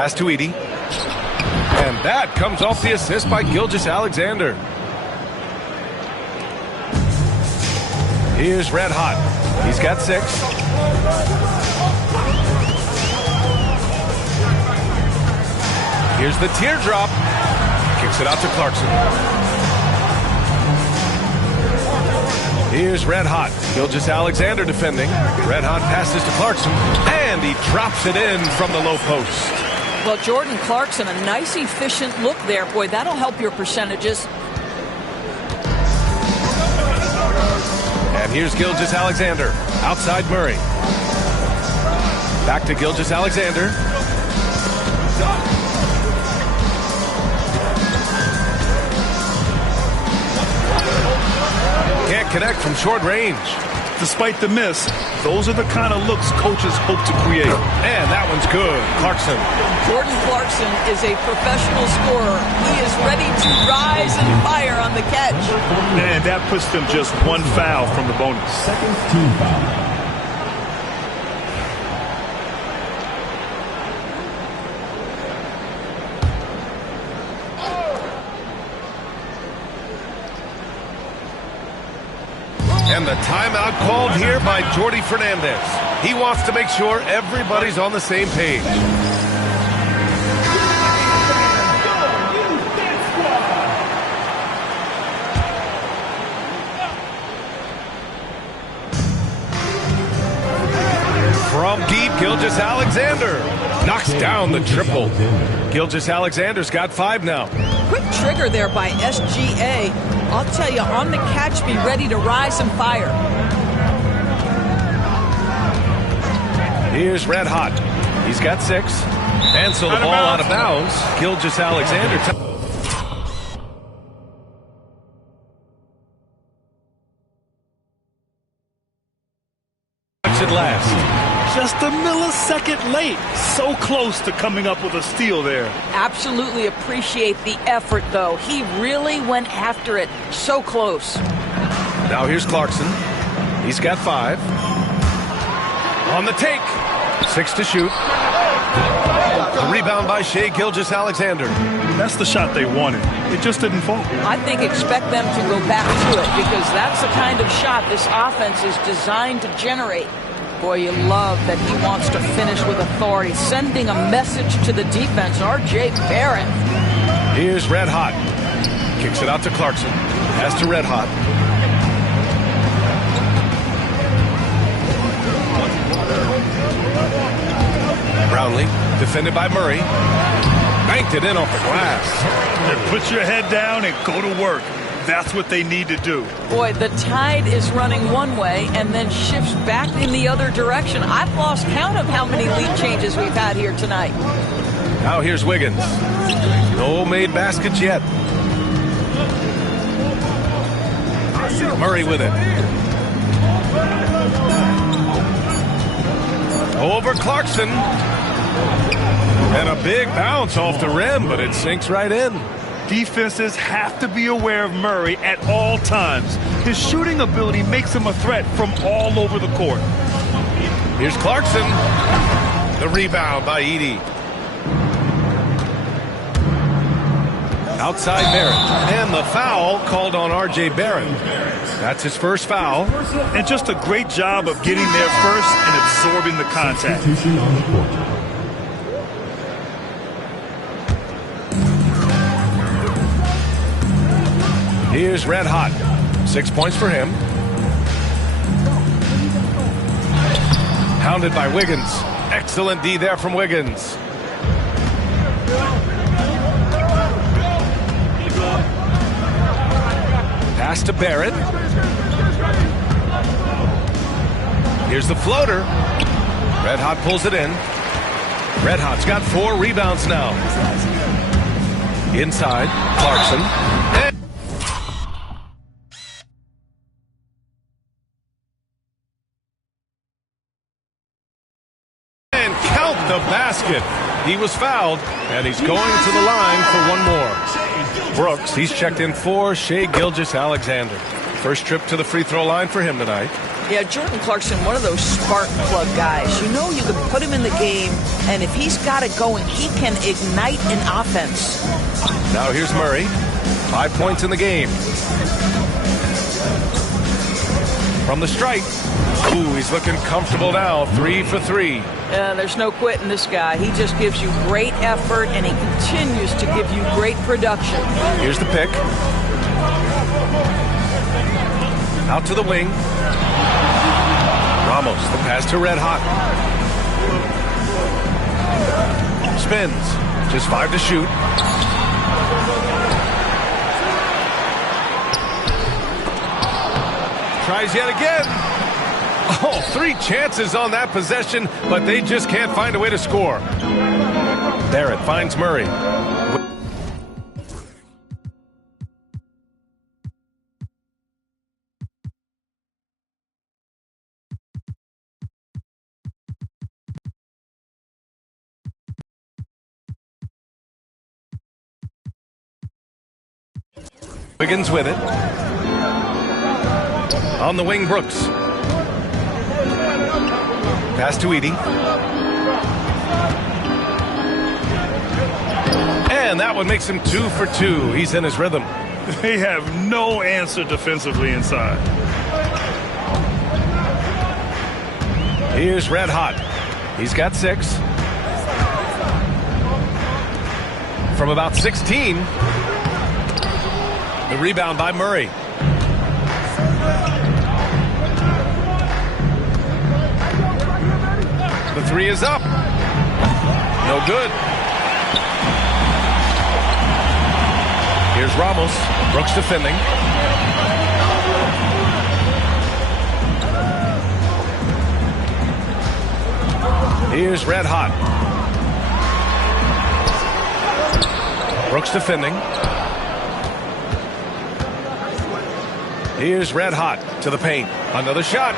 Pass to Edie. And that comes off the assist by Gilgeous-Alexander. Here's Red Hot. He's got 6. Here's the teardrop. Kicks it out to Clarkson. Here's Red Hot. Gilgeous-Alexander defending. Red Hot passes to Clarkson. And he drops it in from the low post. Well, Jordan Clarkson, a nice, efficient look there. Boy, that'll help your percentages. And here's Gilgeous-Alexander. Outside Murray. Back to Gilgeous-Alexander. Can't connect from short range. Despite the miss, those are the kind of looks coaches hope to create. And that one's good. Clarkson. Jordan Clarkson is a professional scorer. He is ready to rise and fire on the catch. And that puts them just 1 foul from the bonus. Second team foul. And the timeout called here by Jordi Fernandez. He wants to make sure everybody's on the same page. From deep, Gilgeous-Alexander knocks down the triple. Gilgeous-Alexander's got 5 now. Quick trigger there by SGA. I'll tell you, on the catch, be ready to rise and fire. Here's Red Hot. He's got 6. And so the ball out of bounds. Gilgeous-Alexander touch it last. Just a millisecond late. So close to coming up with a steal there. Absolutely appreciate the effort, though. He really went after it. So close. Now here's Clarkson. He's got 5. On the take. 6 to shoot. The rebound by Shai Gilgeous-Alexander. That's the shot they wanted. It just didn't fall. I think expect them to go back to it because that's the kind of shot this offense is designed to generate. Boy, you love that he wants to finish with authority, sending a message to the defense. R.J. Barrett. Here's Red Hot. Kicks it out to Clarkson. Pass to Red Hot. Brownlee, defended by Murray. Banked it in off the glass. Put your head down and go to work. That's what they need to do. Boy, the tide is running one way and then shifts back in the other direction. I've lost count of how many lead changes we've had here tonight. Now here's Wiggins. No made baskets yet. Murray with it. Over Clarkson. And a big bounce off the rim, but it sinks right in. Defenses have to be aware of Murray at all times. His shooting ability makes him a threat from all over the court. Here's Clarkson. The rebound by Edie. Outside Barrett. And the foul called on R.J. Barrett. That's his first foul. And just a great job of getting there first and absorbing the contact. Here's Red Hot. 6 points for him. Hounded by Wiggins. Excellent D there from Wiggins. Pass to Barrett. Here's the floater. Red Hot pulls it in. Red Hot's got 4 rebounds now. Inside, Clarkson. And count the basket. He was fouled, and he's going to the line for one more. Brooks, he's checked in for Shai Gilgeous-Alexander. First trip to the free throw line for him tonight. Yeah, Jordan Clarkson, one of those spark plug guys. You know you can put him in the game, and if he's got it going, he can ignite an offense. Now here's Murray. 5 points in the game. From the stripe. Ooh, he's looking comfortable now. 3 for 3. There's no quitting this guy. He just gives you great effort, and he continues to give you great production. Here's the pick. Out to the wing. Ramos, the pass to Red Hot. Spins. Just 5 to shoot. Tries yet again. Oh, 3 chances on that possession, but they just can't find a way to score. Barrett finds Murray. Wiggins with it. On the wing, Brooks. Pass to Edie. And that one makes him 2 for 2. He's in his rhythm. They have no answer defensively inside. Here's Red Hot. He's got 6. From about 16. The rebound by Murray. The 3 is up. No good. Here's Ramos. Brooks defending. Here's Red Hot. Brooks defending. Here's Red Hot to the paint. Another shot.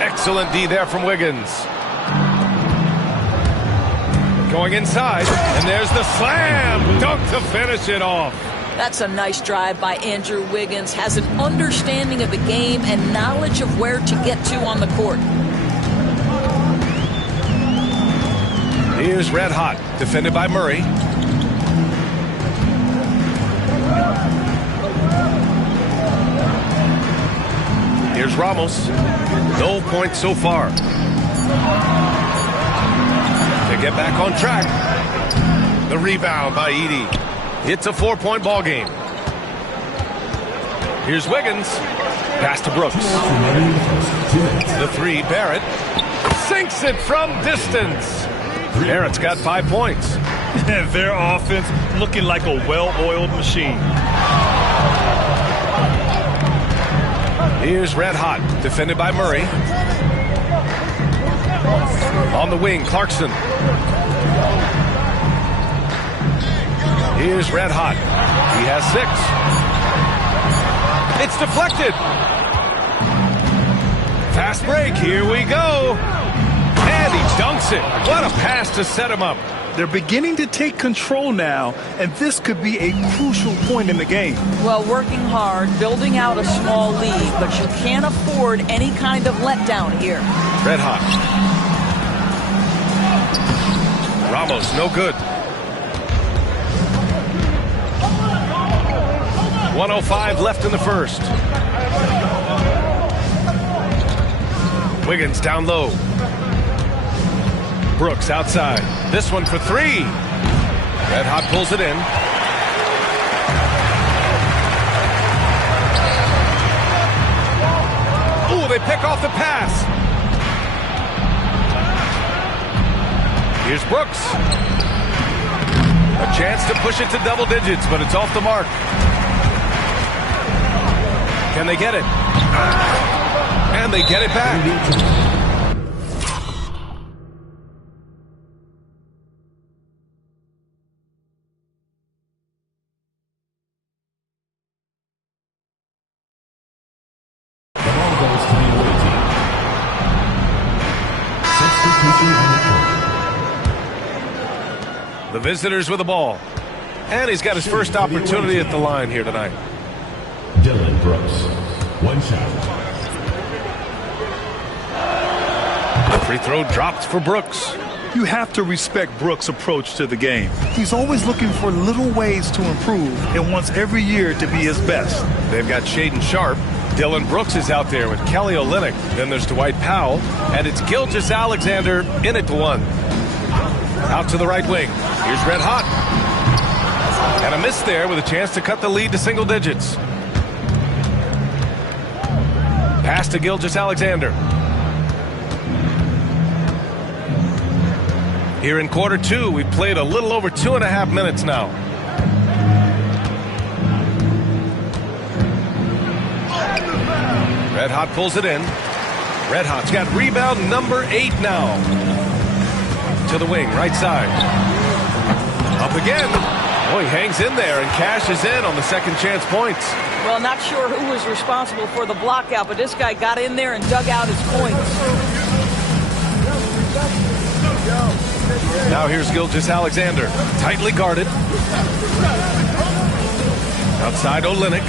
Excellent D there from Wiggins. Going inside, and there's the slam dunk to finish it off. That's a nice drive by Andrew Wiggins. Has an understanding of the game and knowledge of where to get to on the court. Here's Red Hot, defended by Murray. Here's Ramos. No points so far. To get back on track. The rebound by Edie. It's a 4-point ball game. Here's Wiggins. Pass to Brooks. The 3, Barrett. Sinks it from distance. Barrett's got 5 points. Their offense looking like a well-oiled machine. Here's Red Hot, defended by Murray. On the wing, Clarkson. Here's Red Hot. He has 6. It's deflected. Fast break. Here we go. And he dunks it. What a pass to set him up. They're beginning to take control now, and this could be a crucial point in the game. Well, working hard, building out a small lead, but you can't afford any kind of letdown here. Red Hot. Ramos, no good. 1:05 left in the first. Wiggins down low. Brooks outside. This one for 3. Red Hot pulls it in. Ooh, they pick off the pass. Here's Brooks. A chance to push it to double digits, but it's off the mark. Can they get it? And they get it back. The visitors with the ball. And he's got his first opportunity at the line here tonight. Dylan Brooks, 1 shot. Free throw dropped for Brooks. You have to respect Brooks' approach to the game. He's always looking for little ways to improve and wants every year to be his best. They've got Shaedon Sharpe. Dylan Brooks is out there with Kelly Olynyk. Then there's Dwight Powell. And it's Gilgeous-Alexander in at the one. Out to the right wing. Here's Red Hot. And a miss there with a chance to cut the lead to single digits. Pass to Gilgeous-Alexander. Here in quarter two, we've played a little over 2.5 minutes now. Red Hot pulls it in. Red Hot's got rebound number 8 now. To the wing, right side. Up again. Oh, he hangs in there and cashes in on the second chance points. Well, not sure who was responsible for the block out, but this guy got in there and dug out his points. Now here's Gilgeous-Alexander. Tightly guarded. Outside Olynyk.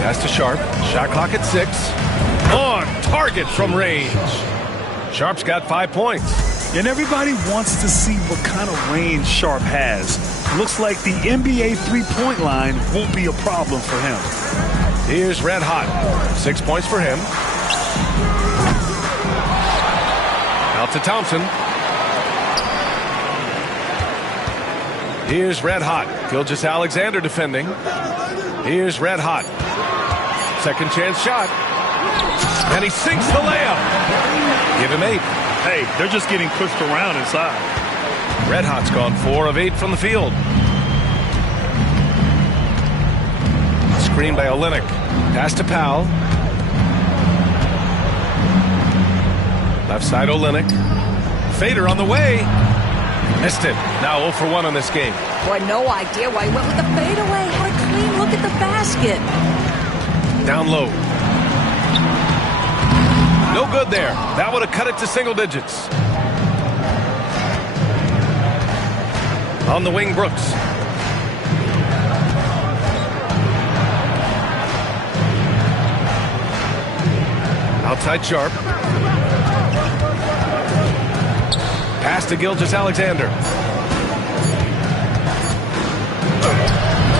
Pass to Sharpe. Shot clock at 6. On target from range. Sharpe's got 5 points. And everybody wants to see what kind of range Sharpe has. Looks like the NBA three-point line won't be a problem for him. Here's Red Hot. 6 points for him. Out to Thompson. Here's Red Hot. Gilgeous-Alexander defending. Here's Red Hot. Second chance shot. And he sinks the layup. Give him 8. Hey, they're just getting pushed around inside. Red Hot's gone 4 of 8 from the field. Screen by Olynyk. Pass to Powell. Left side Olynyk. Fader on the way. Missed it. Now 0 for 1 on this game. Boy, no idea why he went with the fadeaway. Had a clean look at the basket. Down low. No good there. That would have cut it to single digits. On the wing, Brooks. Outside Sharpe. Pass to Gilgeous-Alexander.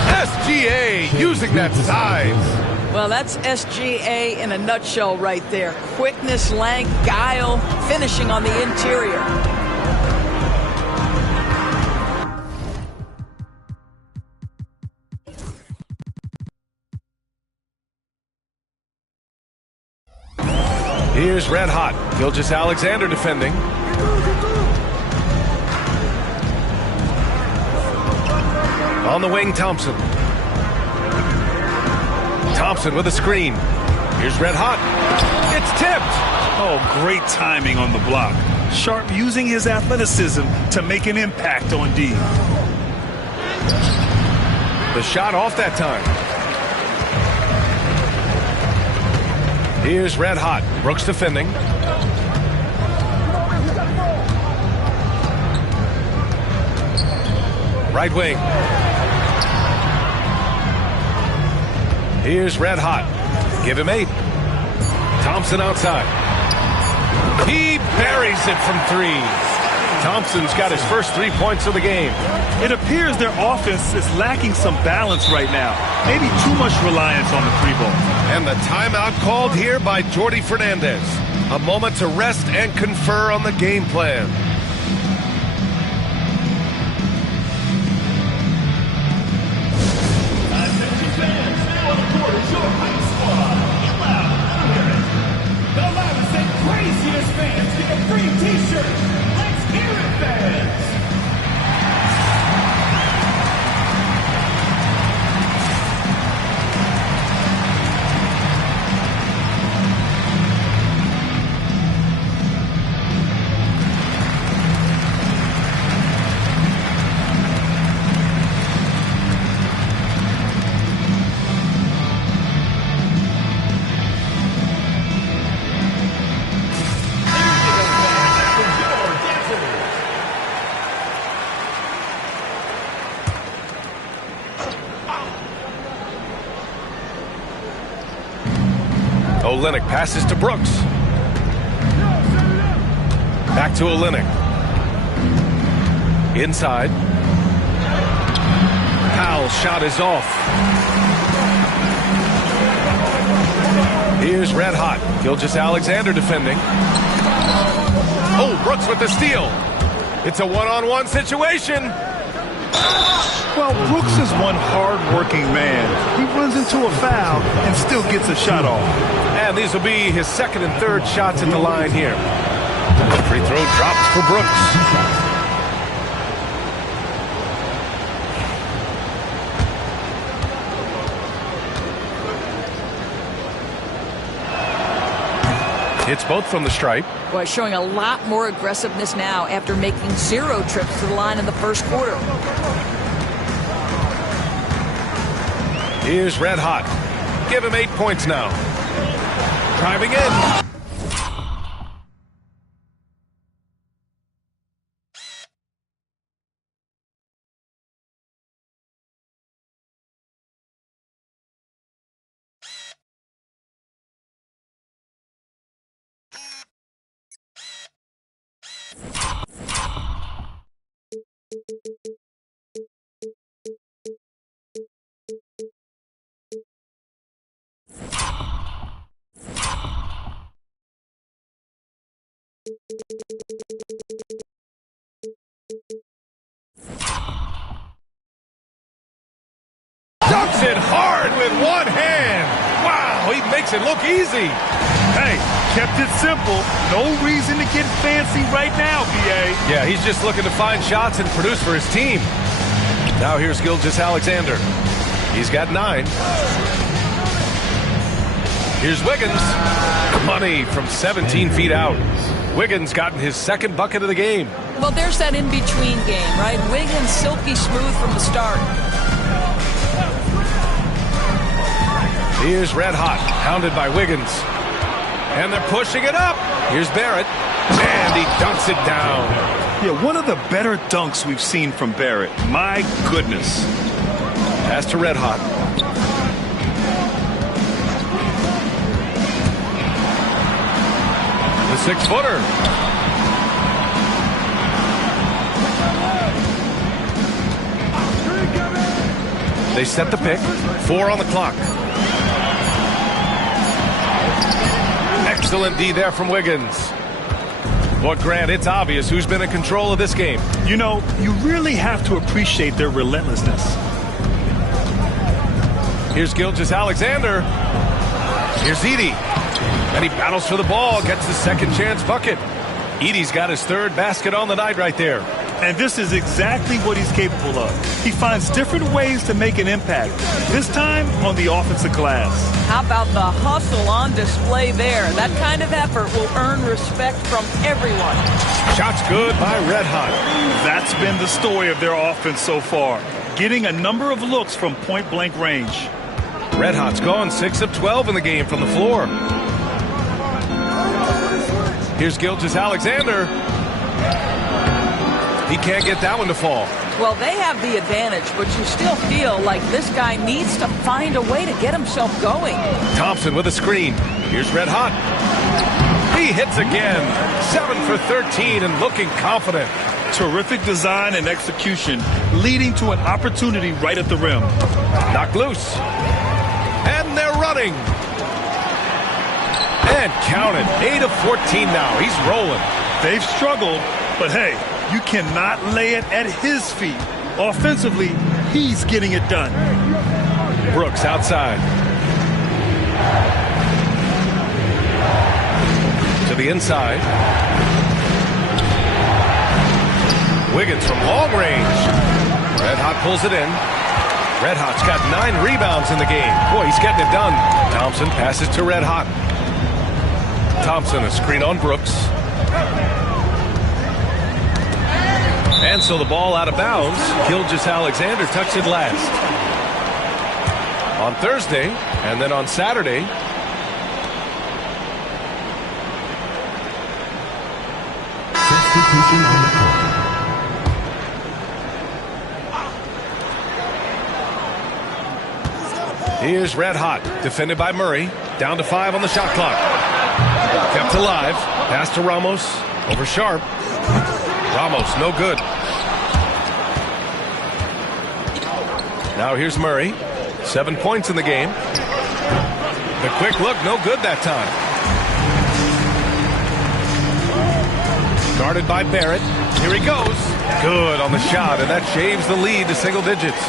SGA using that size. Well, that's SGA in a nutshell right there. Quickness, length, guile, finishing on the interior. Here's Red Hot. Gilgeous-Alexander defending. On the wing, Thompson. Thompson with a screen. Here's Red Hot. It's tipped. Oh, great timing on the block. Sharpe using his athleticism to make an impact on D. The shot off that time. Here's Red Hot. Brooks defending. Right wing. Here's Red Hot. Give him 8. Thompson outside. He buries it from 3. Thompson's got his first 3 points of the game. It appears their offense is lacking some balance right now. Maybe too much reliance on the 3-ball. And the timeout called here by Jordi Fernandez. A moment to rest and confer on the game plan. Olynyk passes to Brooks. Back to Olynyk. Inside. Powell's shot is off. Here's red hot. Gilgeous-Alexander defending. Oh, Brooks with the steal. It's a one-on-one situation. Well, Brooks is one hard-working man. He runs into a foul and still gets a shot off. And these will be his second and third shots at the line here. Free throw drops for Brooks. Hits both from the stripe. Boy, showing a lot more aggressiveness now after making 0 trips to the line in the first quarter. Here's red hot. Give him 8 points now. Driving in. Dunks it hard with one hand. Wow, he makes it look easy. Hey, kept it simple. No reason to get fancy right now, B.A. Yeah, he's just looking to find shots and produce for his team. Now here's Gilgeous-Alexander. He's got 9. Here's Wiggins. Money from 17 feet out. Wiggins gotten his second bucket of the game. Well, there's that in-between game, right? Wiggins silky smooth from the start. Here's red hot, hounded by Wiggins. And they're pushing it up. Here's Barrett. And he dunks it down. Yeah, one of the better dunks we've seen from Barrett. My goodness. Pass to red hot. The 6-footer. They set the pick. 4 on the clock. Excellent D there from Wiggins. But Grant, it's obvious who's been in control of this game. You know, you really have to appreciate their relentlessness. Here's Gilgeous-Alexander. Here's Edey. And he battles for the ball, gets the second chance bucket. Edey's got his third basket on the night right there. And this is exactly what he's capable of. He finds different ways to make an impact. This time on the offensive glass. How about the hustle on display there? That kind of effort will earn respect from everyone. Shots good by Red Hot. That's been the story of their offense so far. Getting a number of looks from point-blank range. Red Hot's gone 6 of 12 in the game from the floor. Here's Gilgeous-Alexander. He can't get that one to fall. Well, they have the advantage, but you still feel like this guy needs to find a way to get himself going. Thompson with a screen. Here's Red Hot. He hits again. 7 for 13 and looking confident. Terrific design and execution, leading to an opportunity right at the rim. Knocked loose. And they're running. And count it. 8 of 14 now. He's rolling. They've struggled, but hey, you cannot lay it at his feet. Offensively, he's getting it done. Brooks outside. To the inside. Wiggins from long range. Red Hot pulls it in. Red Hot's got 9 rebounds in the game. Boy, he's getting it done. Thompson passes to Red Hot. Thompson, a screen on Brooks. And so the ball out of bounds. Gilgeous-Alexander tucks it last. On Thursday, and then on Saturday. Substitution on the court. Here's Red Hot, defended by Murray. Down to 5 on the shot clock. Kept alive. Pass to Ramos. Over Sharp. Ramos, no good. Now here's Murray. 7 points in the game. The quick look, no good that time. Guarded by Barrett. Here he goes. Good on the shot, and that shaves the lead to single digits.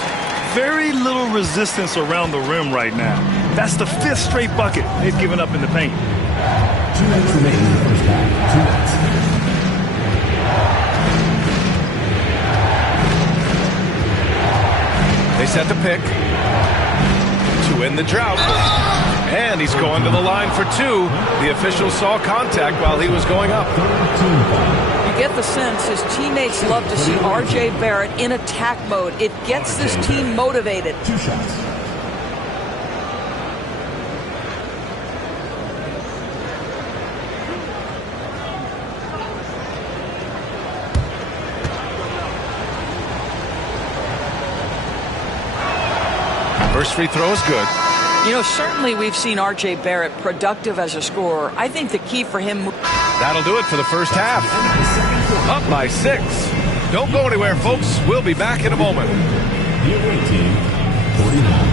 Very little resistance around the rim right now. That's the 5th straight bucket they've given up in the paint. 2 minutes remaining in the first half. 2 minutes. They set the pick to end the drought. And he's going to the line for 2. The official saw contact while he was going up. You get the sense his teammates love to see R.J. Barrett in attack mode. It gets this team motivated. 2 shots. First free throw is good. You know, certainly we've seen R.J. Barrett productive as a scorer. I think the key for him... That'll do it for the first half. Up by 6. Don't go anywhere, folks. We'll be back in a moment. The away team, 49.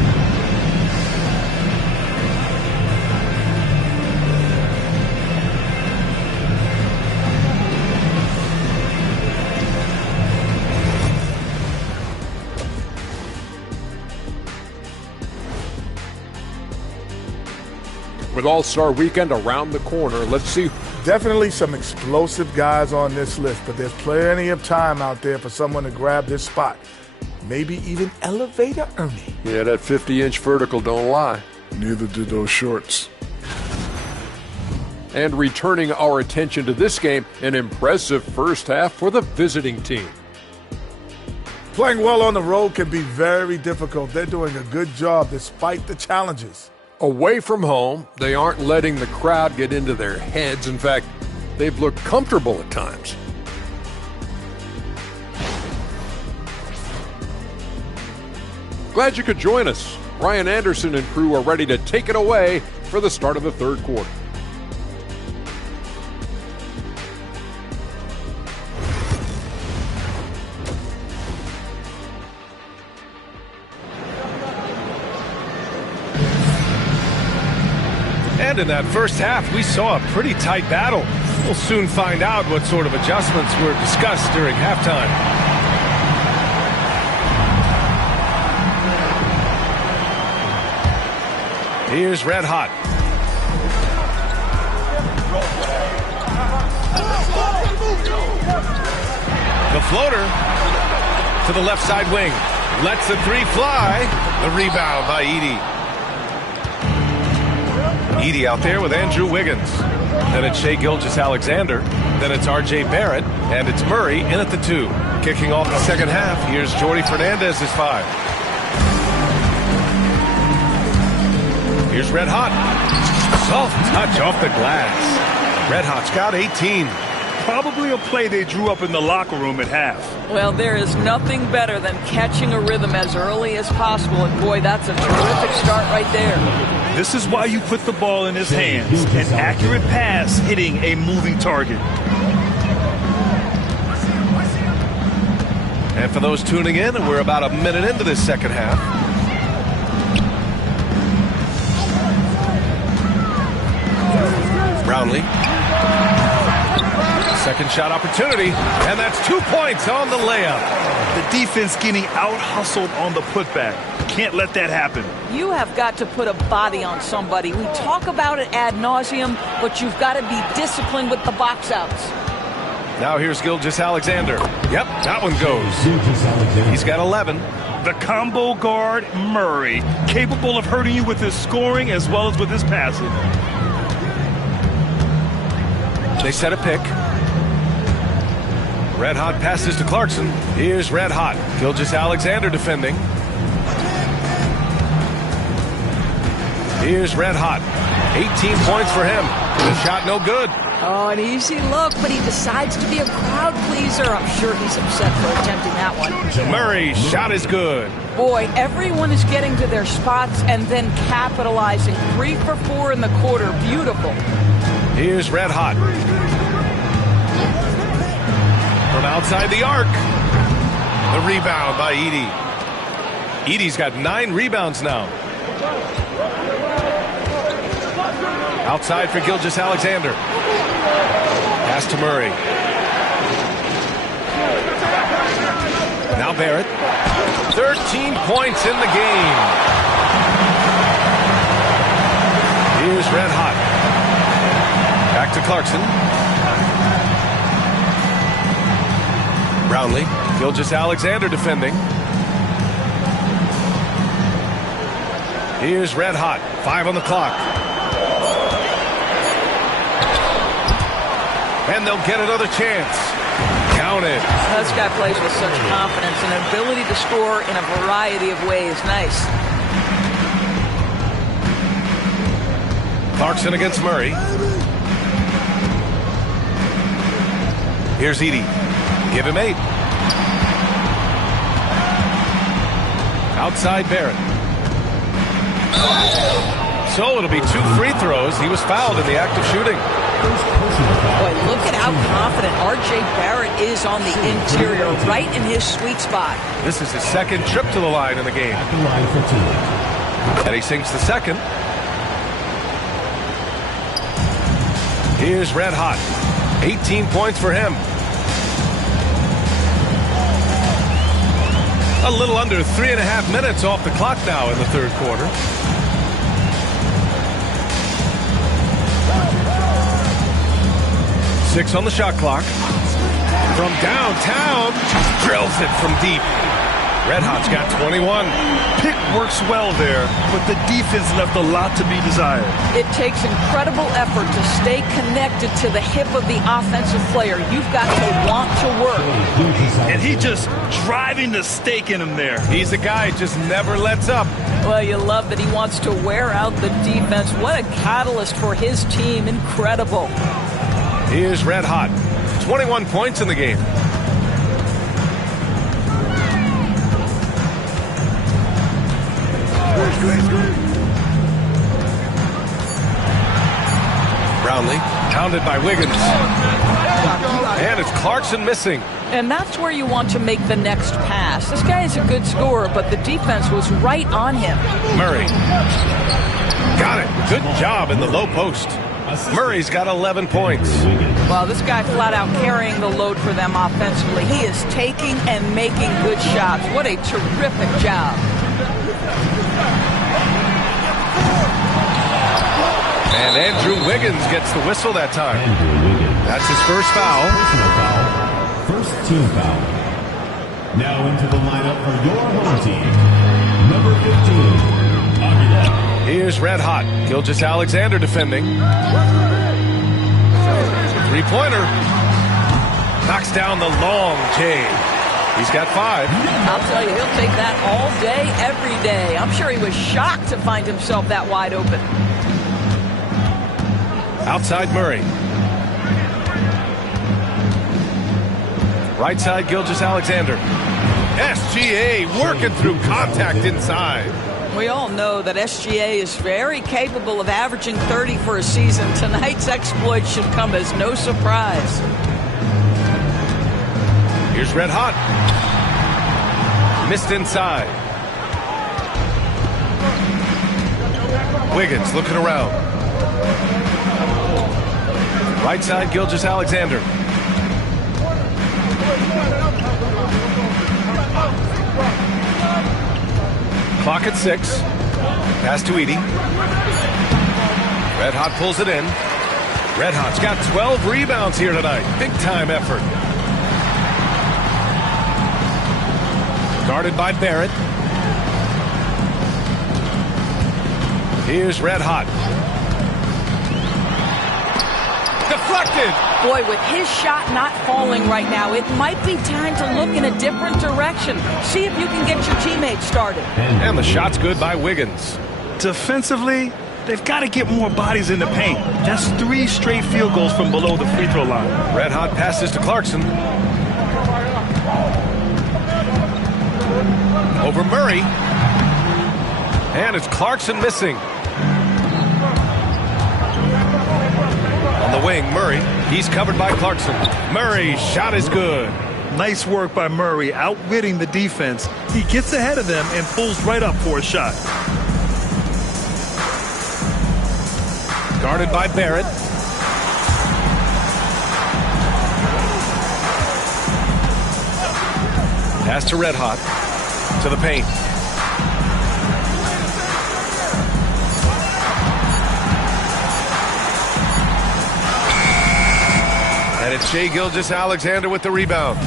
With All-Star Weekend around the corner, let's see. Definitely some explosive guys on this list, but there's plenty of time out there for someone to grab this spot. Maybe even Elevator Ernie. Yeah, that 50-inch vertical don't lie. Neither did those shorts. And returning our attention to this game, an impressive first half for the visiting team. Playing well on the road can be very difficult. They're doing a good job despite the challenges. Away from home, they aren't letting the crowd get into their heads. In fact, they've looked comfortable at times. Glad you could join us. Ryan Anderson and crew are ready to take it away for the start of the third quarter. And in that first half, we saw a pretty tight battle. We'll soon find out what sort of adjustments were discussed during halftime. Here's Red Hot. The floater to the left side wing. Lets the 3 fly. The rebound by Edey. Edey out there with Andrew Wiggins. Then it's Shai Gilgeous-Alexander. Then it's R.J. Barrett. And it's Murray in at the 2. Kicking off the second half, here's Jordi Fernandez's 5. Here's Red Hot. Soft touch off the glass. Red Hot's got 18. Probably a play they drew up in the locker room at half. Well, there is nothing better than catching a rhythm as early as possible. And boy, that's a terrific start right there. This is why you put the ball in his hands. An accurate pass hitting a moving target. And for those tuning in, we're about a minute into this second half. Brownlee. Second shot opportunity, and that's 2 points on the layup. The defense getting out-hustled on the putback. Can't let that happen. You have got to put a body on somebody. We talk about it ad nauseum, but you've got to be disciplined with the box outs. Now here's Gilgeous-Alexander. Yep, that one goes. He's got 11. The combo guard, Murray, capable of hurting you with his scoring as well as with his passing. They set a pick. Red Hot passes to Clarkson. Here's Red Hot. Gilgeous-Alexander defending. Here's Red Hot. 18 points for him. The shot no good. Oh, an easy look, but he decides to be a crowd pleaser. I'm sure he's upset for attempting that one. Murray's shot is good. Boy, everyone is getting to their spots and then capitalizing. 3 for 4 in the quarter. Beautiful. Here's Red Hot. From outside the arc. The rebound by Edey. Edey's got 9 rebounds now. Outside for Gilgeous-Alexander. Pass to Murray. Now Barrett. 13 points in the game. Here's Red Hot. Back to Clarkson. Brownlee. Gilgeous-Alexander defending. Here's Red Hot. 5 on the clock. And they'll get another chance. Counted. This guy plays with such confidence and an ability to score in a variety of ways. Nice. Clarkson against Murray. Here's Edey. Give him 8. Outside Barrett. So it'll be 2 free throws. He was fouled in the act of shooting. Boy, look at how confident R.J. Barrett is on the interior, right in his sweet spot. This is his second trip to the line in the game. At the line for 2. And he sinks the second. Here's Red Hot. 18 points for him. A little under 3.5 minutes off the clock now in the third quarter. Six on the shot clock. From downtown, drills it from deep. Red Hot's got 21. Pick works well there, but the defense left a lot to be desired. It takes incredible effort to stay connected to the hip of the offensive player. You've got to want to work. And he just driving the stake in him there. He's a guy who just never lets up. Well, you love that he wants to wear out the defense. What a catalyst for his team. Incredible. Here's Red Hot. 21 points in the game. Brownlee, pounded by Wiggins. And it's Clarkson missing. And that's where you want to make the next pass. This guy is a good scorer, but the defense was right on him. Murray. Got it. Good job in the low post. Murray's got 11 points. Well, this guy flat out carrying the load for them offensively. He is taking and making good shots. What a terrific job. And Andrew Wiggins gets the whistle that time. That's his first foul. First team foul. Now into the lineup for your home team. Number 15, Aguilar. Here's Red Hot. Gilgeous-Alexander defending. Three-pointer. Knocks down the long J. He's got 5. I'll tell you, he'll take that all day, every day. I'm sure he was shocked to find himself that wide open. Outside Murray. Right side Gilgeous-Alexander. SGA working through contact inside. We all know that SGA is very capable of averaging 30 for a season. Tonight's exploit should come as no surprise. Here's Red Hot. Missed inside. Wiggins looking around. Right side Gilgeous-Alexander. Clock at 6. Pass to Edey. Red Hot pulls it in. Red Hot's got 12 rebounds here tonight. Big time effort. Guarded by Barrett. Here's Red Hot. Deflected. Boy, with his shot not falling right now, it might be time to look in a different direction. See if you can get your teammates started. And the shot's good by Wiggins. Defensively, They've got to get more bodies in the paint. That's 3 straight field goals from below the free throw line. Red hot passes to Clarkson. Over Murray. And it's Clarkson missing. On the wing, Murray. He's covered by Clarkson. Murray, shot is good. Nice work by Murray, outwitting the defense. He gets ahead of them and pulls right up for a shot. Guarded by Barrett. Pass to Red Hot. To the paint. And it's Shai Gilgeous-Alexander with the rebound.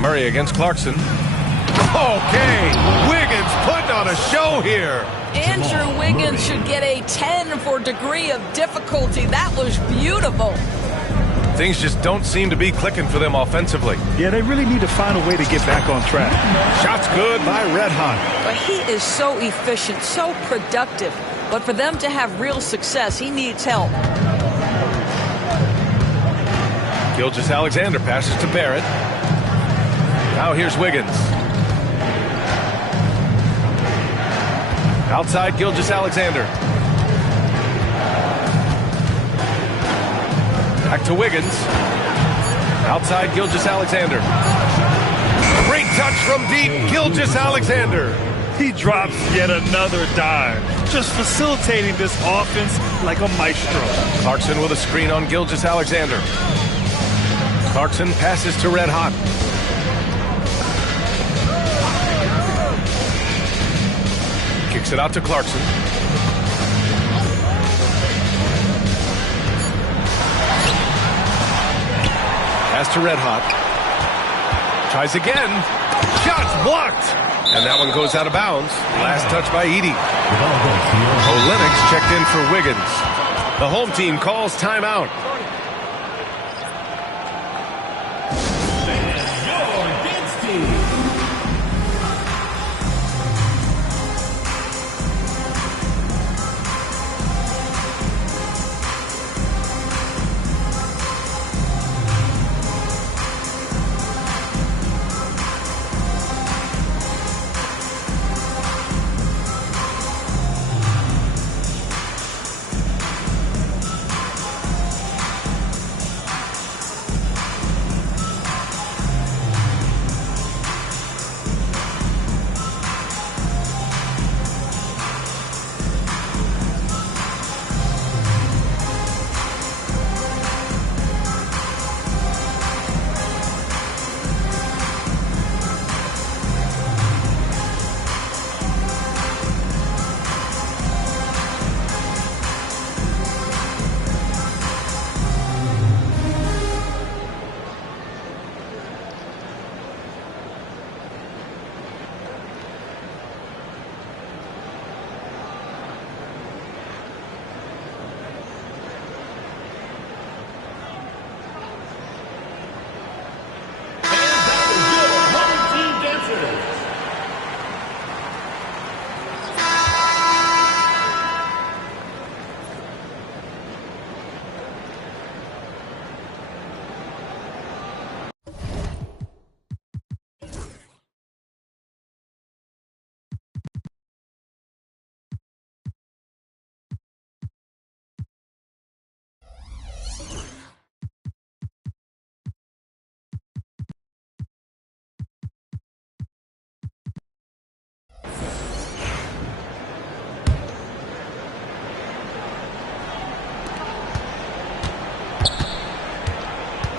Murray against Clarkson. Okay, Wiggins putting on a show here. Andrew Wiggins should get a 10 for degree of difficulty. That was beautiful. Things just don't seem to be clicking for them offensively. Yeah, they really need to find a way to get back on track. Shots good by Red Hot. But he is so efficient, so productive. But for them to have real success, he needs help. Gilgeous-Alexander passes to Barrett. Now here's Wiggins. Outside Gilgeous-Alexander. Back to Wiggins. Outside Gilgeous-Alexander. Great touch from deep, Gilgeous-Alexander. He drops yet another dime, just facilitating this offense like a maestro. Clarkson with a screen on Gilgeous-Alexander. Clarkson passes to Red Hot. Kicks it out to Clarkson. Pass to Red Hot. Tries again. Shots blocked. And that one goes out of bounds. Last touch by Edey. Olynyk checked in for Wiggins. The home team calls timeout.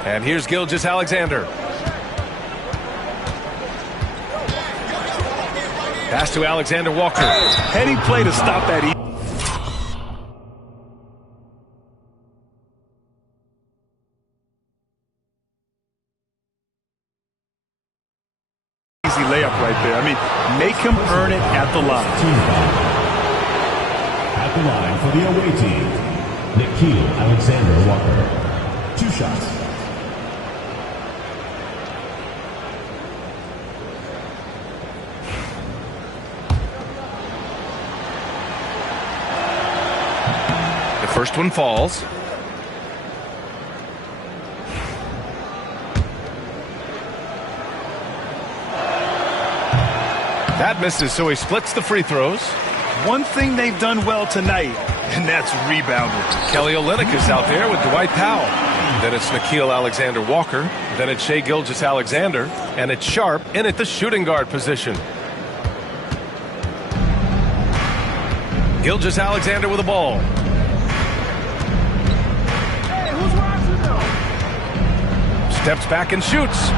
And here's Gilgeous-Alexander. Pass to Alexander Walker. Heady play to stop that. Easy layup right there. I mean, make him earn it at the line. At the line for the away team, Nikhil Alexander Walker. 2 shots. First one falls. That misses, so he splits the free throws. One thing they've done well tonight, and that's rebounding. Kelly Olynyk is out there with Dwight Powell. Then it's Nickeil Alexander-Walker. Then it's Shai Gilgeous-Alexander. And it's Sharp in at the shooting guard position. Gilgeous-Alexander with the ball. Steps back and shoots.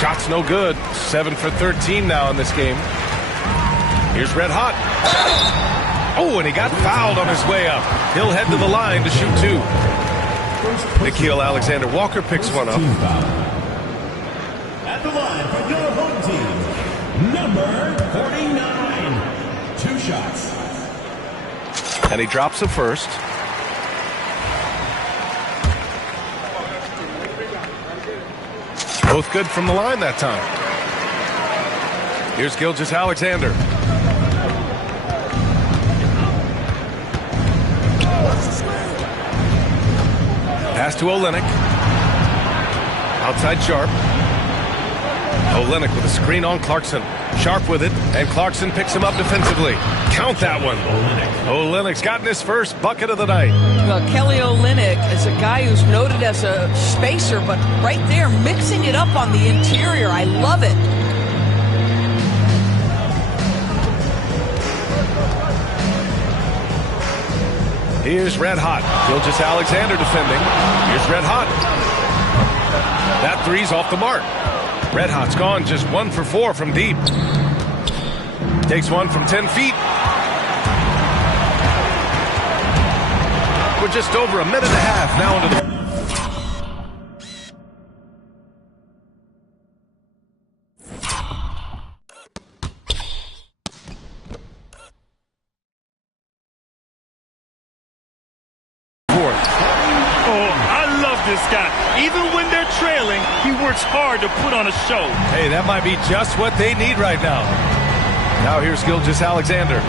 Shot's no good. 7 for 13 now in this game. Here's Red Hot. Oh, and he got fouled on his way up. He'll head to the line to shoot 2. Nickeil Alexander-Walker picks one up. At the line for your home team, number 49. 2 shots. And he drops the first. Both good from the line that time. Here's Gilgeous-Alexander. Pass to Olynyk. Outside Sharp. Olynyk with a screen on Clarkson. Sharp with it, and Clarkson picks him up defensively. Count that one. Olynyk's gotten his first bucket of the night. Well, Kelly Olynyk is a guy who's noted as a spacer, but right there, mixing it up on the interior. I love it. Here's Red Hot. Gilgeous-Alexander defending. Here's Red Hot. That three's off the mark. Red Hot's gone just 1 for 4 from deep. Takes one from 10 feet. We're just over a minute and a half now into the... This guy, even when they're trailing, he works hard to put on a show. Hey, that might be just what they need right now. Now here's Gilgeous-Alexander.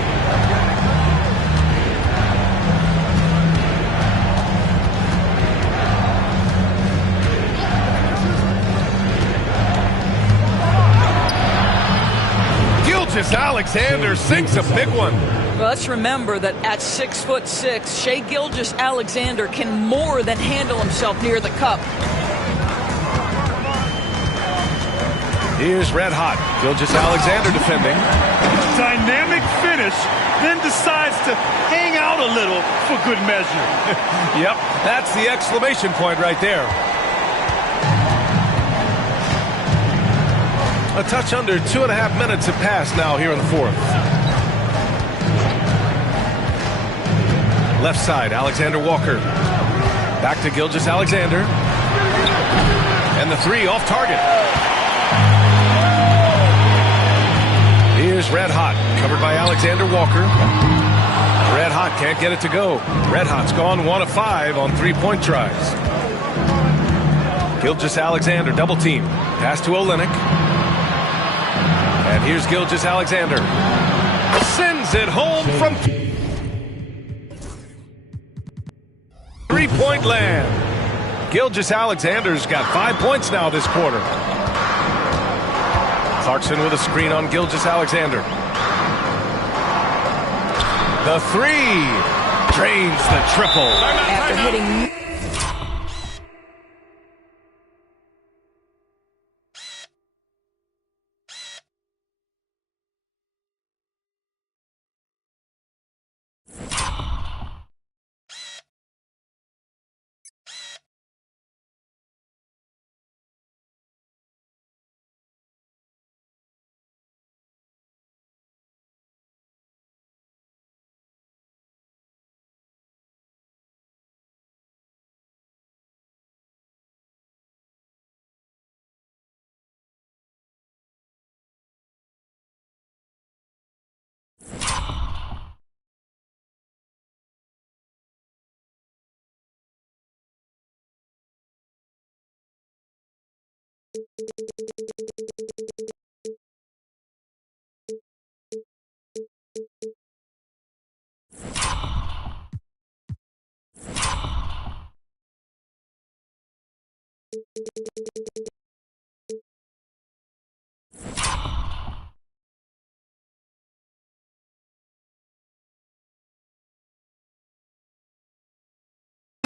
Gilgeous-Alexander sinks a big one. Well, let's remember that at 6'6", Shai Gilgeous-Alexander can more than handle himself near the cup. Here's Red Hot. Gilgeous-Alexander defending. Dynamic finish, then decides to hang out a little for good measure. Yep, that's the exclamation point right there. A touch under 2.5 minutes have passed now here in the fourth. Left side, Alexander-Walker. Back to Gilgeous-Alexander. And the three off target. Here's Red Hot, covered by Alexander-Walker. Red Hot can't get it to go. Red Hot's gone 1 of 5 on 3-point tries. Gilgeous-Alexander double team. Pass to Olynyk. And here's Gilgeous-Alexander. Sends it home from 3-point land. Gilgeous-Alexander's got 5 points now this quarter. Clarkson with a screen on Gilgeous-Alexander. The three drains the triple. After hitting...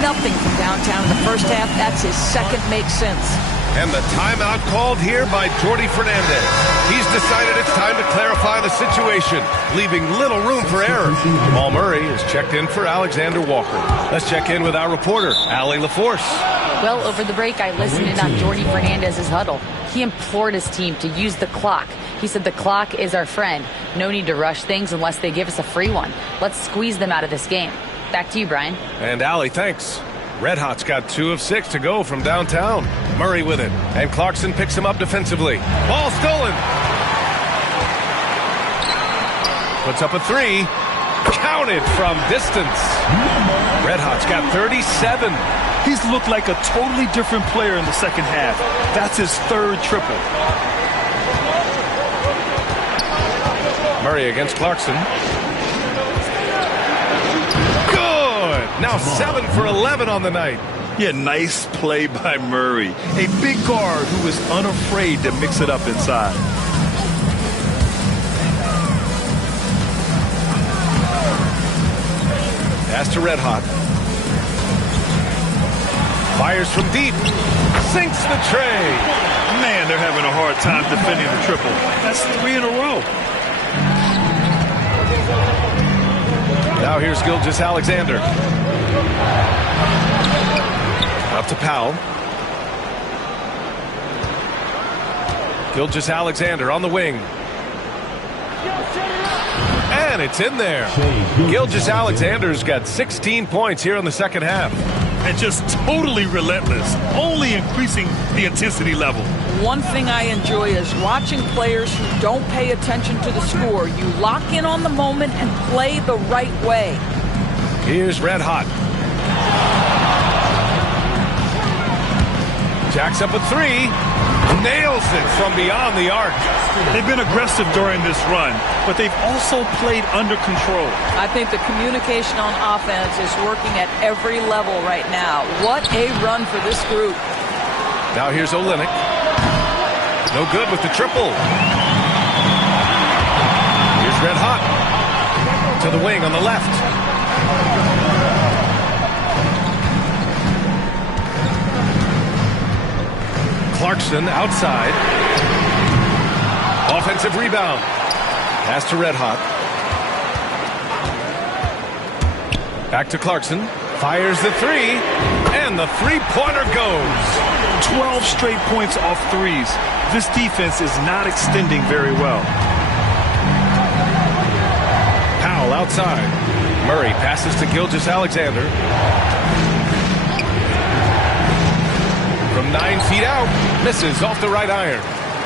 Nothing from downtown in the first half. That's his second makes sense. And the timeout called here by Jordi Fernandez. He's decided it's time to clarify the situation, leaving little room for error. Jamal Murray is checked in for Alexander Walker. Let's check in with our reporter, Allie LaForce. Well, over the break, I listened in on Jordi Fernandez's huddle. He implored his team to use the clock. He said the clock is our friend. No need to rush things unless they give us a free one. Let's squeeze them out of this game. Back to you, Brian. And Allie, thanks. Red Hot's got 2 of 6 to go from downtown. Murray with it. And Clarkson picks him up defensively. Ball stolen. Puts up a 3. Counted from distance. Red Hot's got 37. He's looked like a totally different player in the second half. That's his 3rd triple. Murray against Clarkson. Now 7 for 11 on the night. Yeah, nice play by Murray. A big guard who is unafraid to mix it up inside. Pass to Red Hot. Fires from deep. Sinks the tray. Man, they're having a hard time defending the triple. That's 3 in a row. Now here's Gilgeous Alexander. Out to Powell. Gilgeous Alexander on the wing. And it's in there. Gilgeous Alexander's got 16 points here in the second half. And just totally relentless, only increasing the intensity level. One thing I enjoy is watching players who don't pay attention to the score. You lock in on the moment and play the right way. Here's Red Hot. Jacks up a 3. Nails it from beyond the arc. They've been aggressive during this run, but they've also played under control. I think the communication on offense is working at every level right now. What a run for this group. Now here's Olynyk. No good with the triple. Here's Red Hot. To the wing on the left. Clarkson outside. Offensive rebound. Pass to Red Hot. Back to Clarkson. Fires the 3. And the three-pointer goes. 12 straight points off threes. This defense is not extending very well. Powell outside. Murray passes to Gilgeous Alexander. From 9 feet out, misses off the right iron.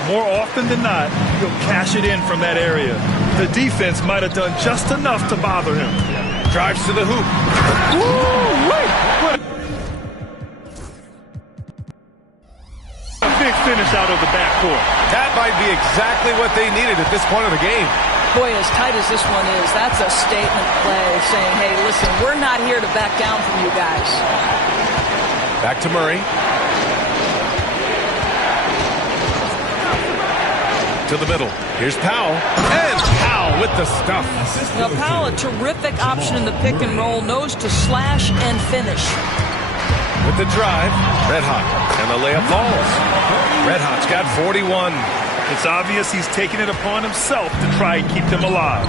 More often than not, he'll cash it in from that area. The defense might have done just enough to bother him. Drives to the hoop. Woo-wee! What a big finish out of the backcourt. That might be exactly what they needed at this point of the game. Boy, as tight as this one is, that's a statement play saying, hey, listen, we're not here to back down from you guys. Back to Murray. To the middle. Here's Powell. And Powell with the stuff. Now, Powell, a terrific option in the pick and roll, knows to slash and finish. With the drive, Red Hot. And the layup falls. Red Hot's got 41. It's obvious he's taking it upon himself to try and keep them alive.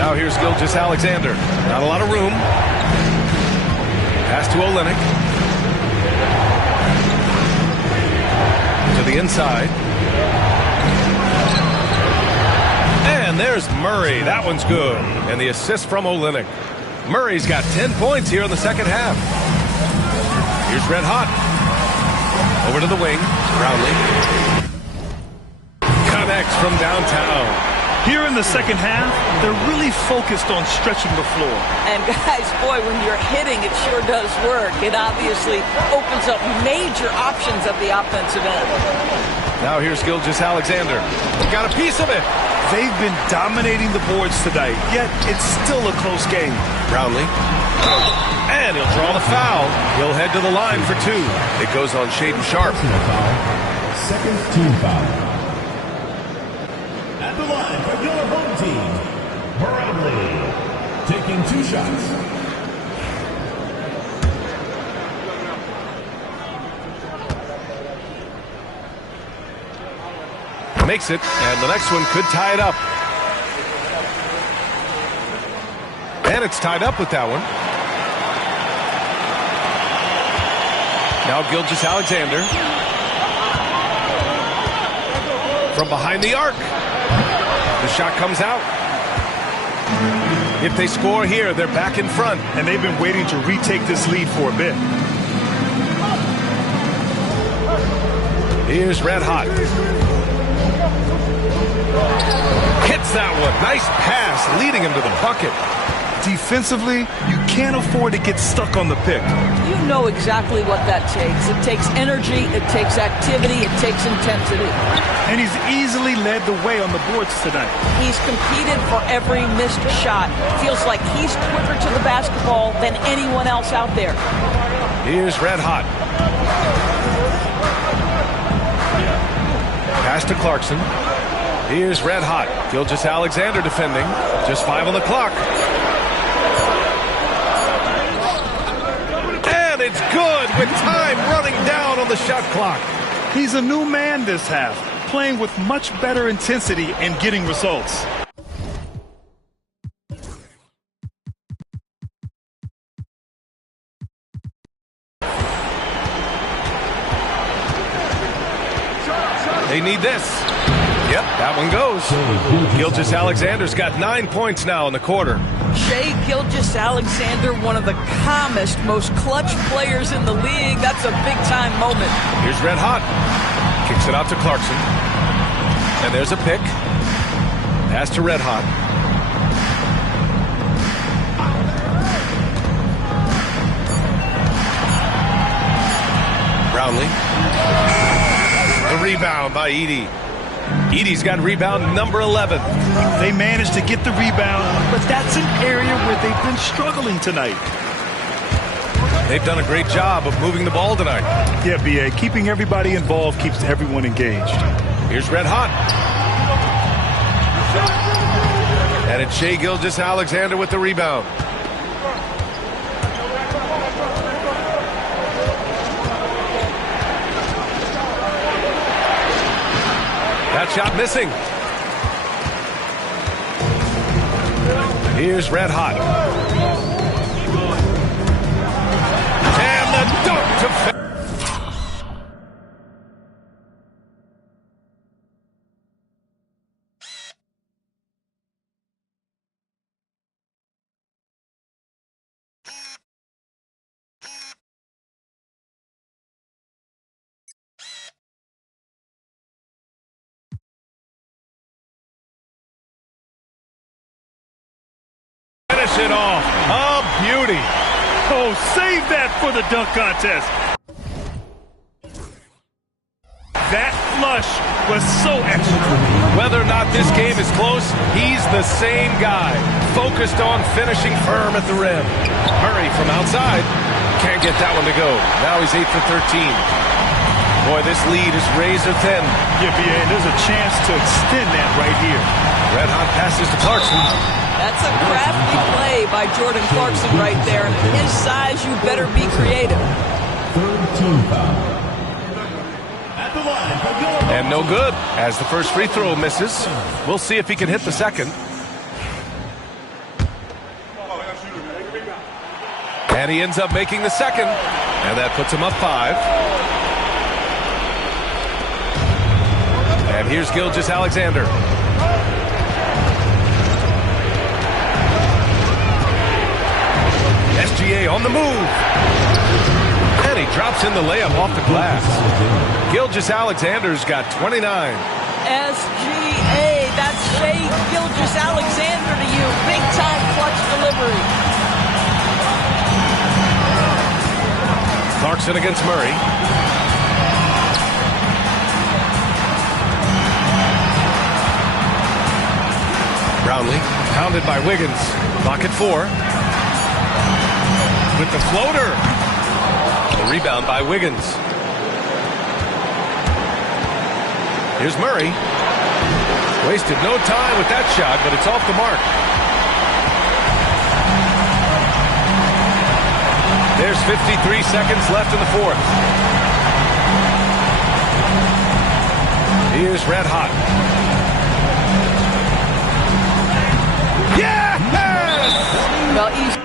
Now here's Gilgeous Alexander. Not a lot of room. Pass to Olynyk. To the inside. And there's Murray. That one's good. And the assist from Olynyk. Murray's got 10 points here in the second half. Here's Red Hot. Over to the wing. Brownlee. Connects from downtown. Here in the second half, they're really focused on stretching the floor. And guys, boy, when you're hitting, it sure does work. It obviously opens up major options at the offensive end. Now here's Gilgeous Alexander. Got a piece of it. They've been dominating the boards tonight, yet it's still a close game. Brownlee. And he'll draw the foul. He'll head to the line for 2. It goes on Shaden Sharp. Second team foul. At the line for your home team, Brownlee. taking 2 shots. Makes it, and the next one could tie it up. And it's tied up with that one. Now Gilgeous-Alexander. From behind the arc. The shot comes out. If they score here, they're back in front. And they've been waiting to retake this lead for a bit. Here's Red Hot. Hits that one. Nice pass, leading him to the bucket. Defensively, you can't afford to get stuck on the pick. You know exactly what that takes. It takes energy, it takes activity, it takes intensity. And he's easily led the way on the boards tonight. He's competed for every missed shot. Feels like he's quicker to the basketball than anyone else out there. Here's Red Hot. Pass to Clarkson. Here's Red Hot. Gilgeous-Alexander defending. Just 5 on the clock. And it's good with time running down on the shot clock. He's a new man this half, playing with much better intensity and getting results. They need this. Yep, that one goes. Gilgeous-Alexander's got 9 points now in the quarter. Shai Gilgeous-Alexander, one of the calmest, most clutch players in the league. That's a big-time moment. Here's Red Hot. Kicks it out to Clarkson. And there's a pick. Pass to Red Hot. Brownlee. The rebound by Edey. Edey's got rebound number 11. They managed to get the rebound, but that's an area where they've been struggling tonight. They've done a great job of moving the ball tonight. Yeah, B.A., keeping everybody involved keeps everyone engaged. Here's Red Hot. And it's Shai Gilgeous-Alexander with the rebound. That shot missing. Here's Red Hot. And the dunk to finish it off. A beauty. Oh, save that for the dunk contest. That flush was so extra. Whether or not this game is close, he's the same guy. Focused on finishing firm at the rim. Murray from outside. Can't get that one to go. Now he's 8 for 13. Boy, this lead is razor thin. Yeah, B.A., there's a chance to extend that right here. Red Hot passes to Clarkson. That's a crafty play by Jordan Clarkson right there. And at his size, you better be creative. Third team foul. At the line for your And no good, as the first free throw misses. We'll see if he can hit the second. And he ends up making the second. And that puts him up 5. And here's Gilgeous-Alexander. SGA on the move. And he drops in the layup off the glass. Gilgeous-Alexander's got 29. SGA, that's Shai Gilgeous-Alexander to you. Big time clutch delivery. Clarkson against Murray. Brownlee, pounded by Wiggins. Clock at 4. With the floater. The rebound by Wiggins. Here's Murray. Wasted no time with that shot, but it's off the mark. There's 53 seconds left in the fourth. Here's Red Hot. Yes! Well, he's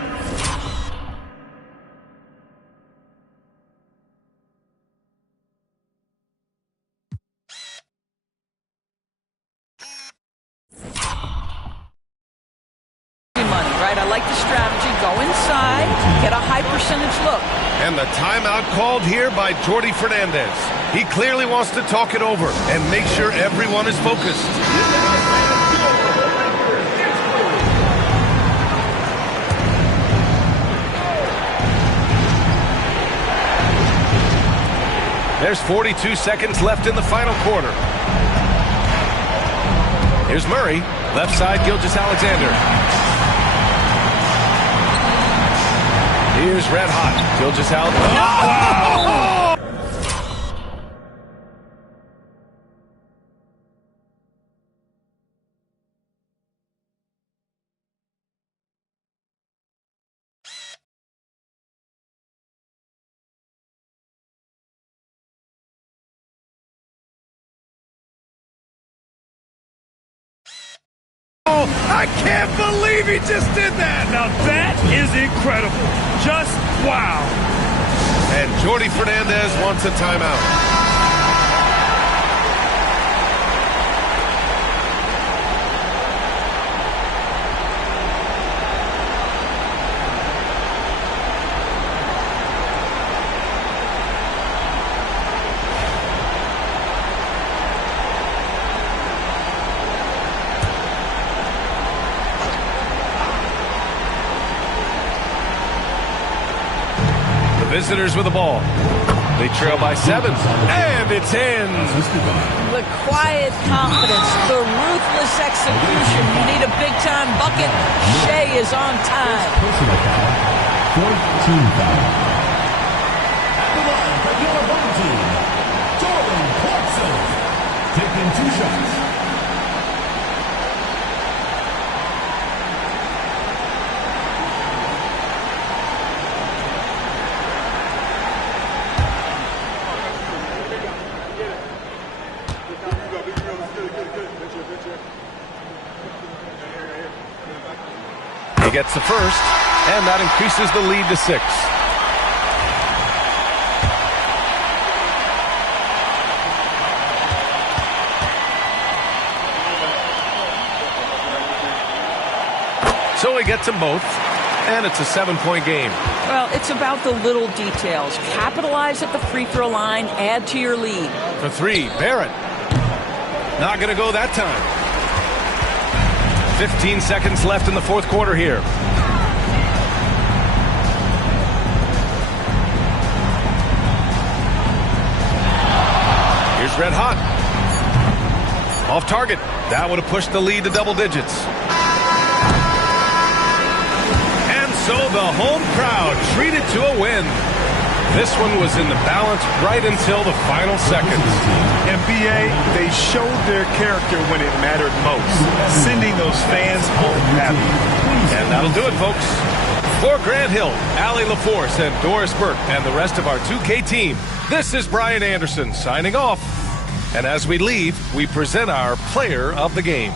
money, right? I like the strategy. Go inside, get a high percentage look. And the timeout called here by Jordi Fernandez. He clearly wants to talk it over and make sure everyone is focused. There's 42 seconds left in the final quarter. Here's Murray. Left side, Gilgeous-Alexander. Here's Red Hot. Gilgeous-Alexander. Oh! I can't believe he just did that. Now that is incredible. Just wow. And Jordi Fernandez wants a timeout. Visitors with the ball. They trail by 7, and it's in. The quiet confidence, the ruthless execution. You need a big-time bucket. Shea is on time. Personal foul. 14 foul. At the line for your home team, Jordan Clarkson. Taking 2 shots. He gets the first, and that increases the lead to 6. So he gets them both, and it's a 7-point game. Well, it's about the little details. Capitalize at the free throw line, add to your lead. For 3, Barrett. Not going to go that time. 15 seconds left in the fourth quarter here. Here's Red Hot. Off target. That would have pushed the lead to double digits. And so the home crowd treated to a win. This one was in the balance right until the final seconds. NBA, they showed their character when it mattered most, sending those fans home happy. And that'll do it, folks. For Grant Hill, Allie LaForce, and Doris Burke, and the rest of our 2K team, this is Brian Anderson signing off. And as we leave, we present our player of the game.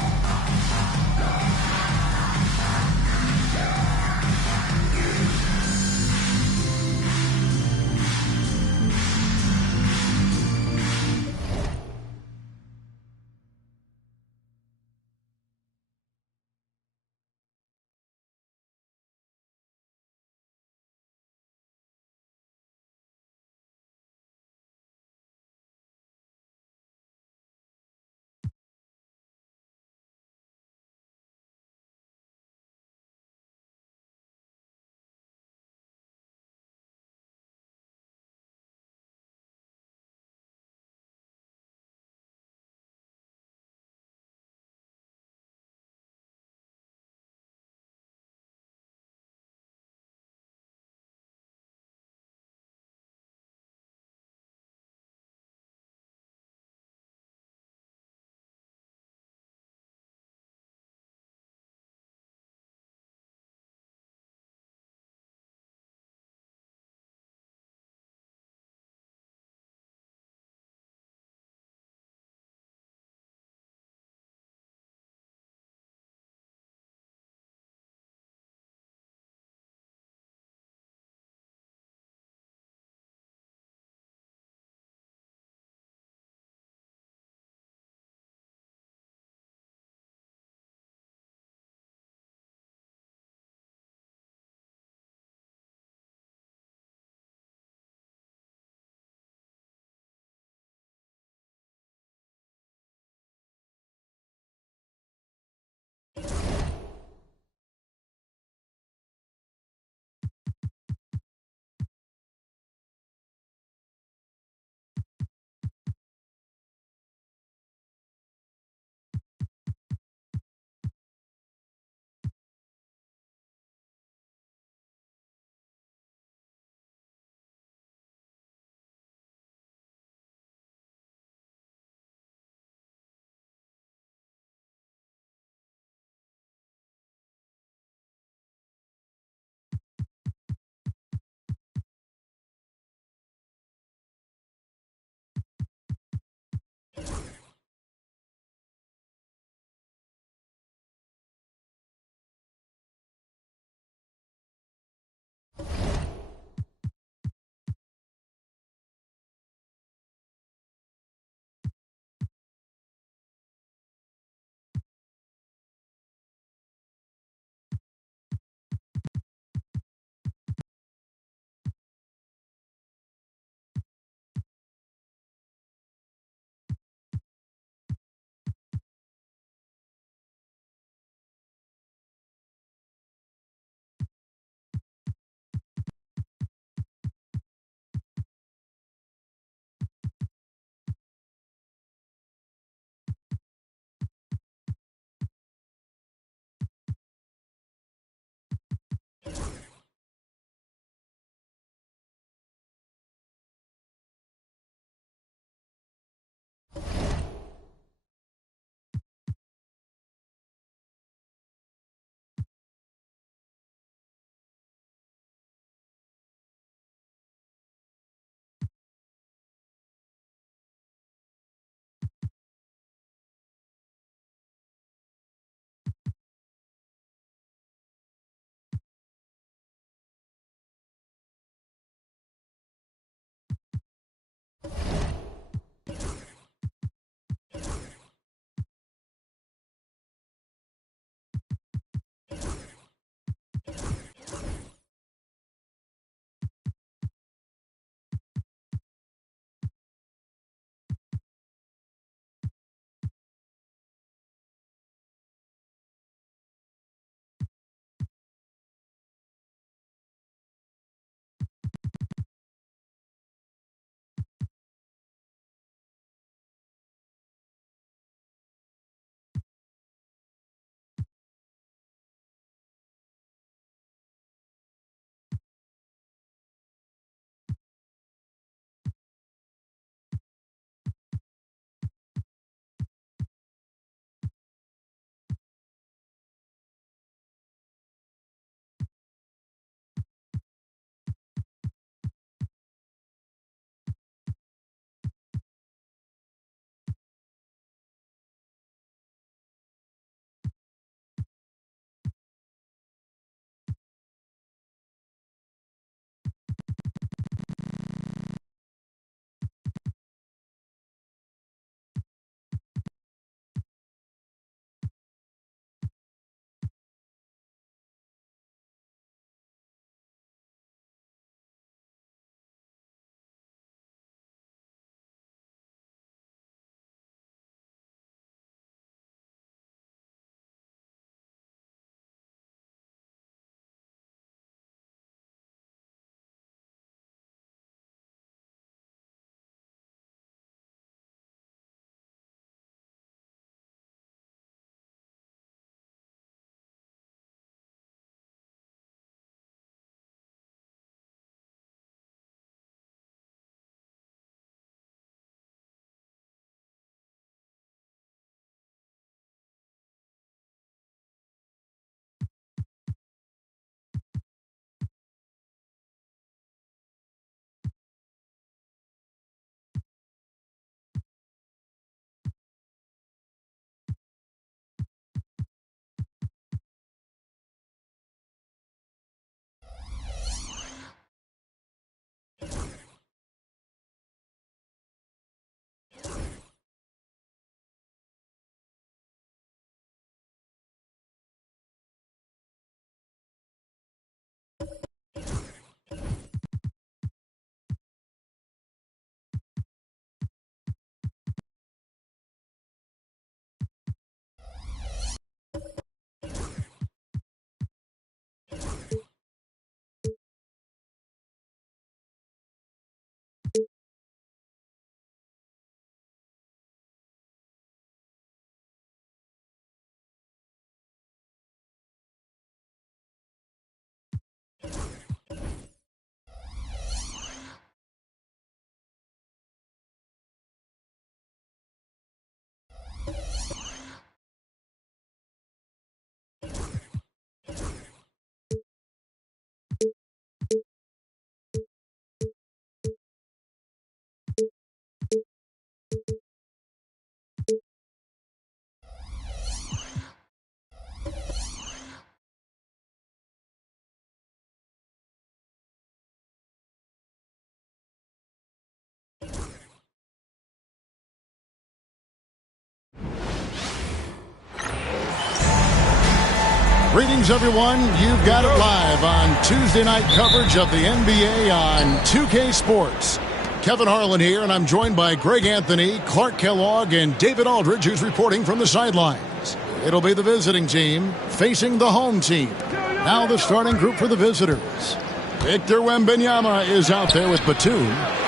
Greetings, everyone. You've got it live on Tuesday night coverage of the NBA on 2K Sports. Kevin Harlan here, and I'm joined by Greg Anthony, Clark Kellogg, and David Aldridge, who's reporting from the sidelines. It'll be the visiting team facing the home team. Now the starting group for the visitors. Victor Wembanyama is out there with Batum.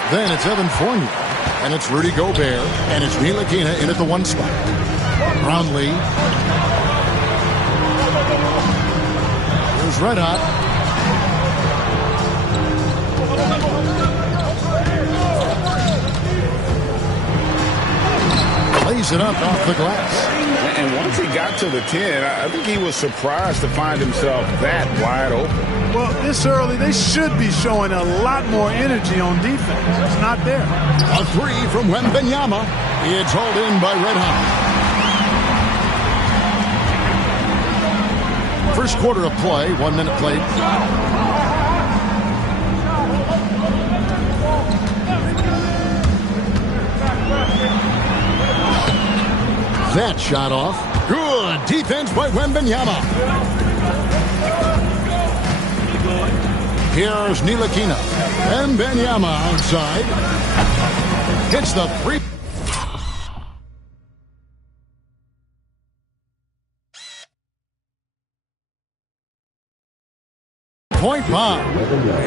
Then it's Evan Fournier, and it's Rudy Gobert, and it's Ntilikina in at the 1 spot. Brownlee. Here's Red Hot. Lays it up off the glass. And once he got to the 10, I think he was surprised to find himself that wide open. Well, this early, they should be showing a lot more energy on defense. It's not there. A 3 from Wembanyama. It's hauled in by Red Hot. First quarter of play, 1 minute played. That shot off. Good defense by Wembanyama. Here's Ntilikina. Wembanyama outside. Hits the 3. Point bomb.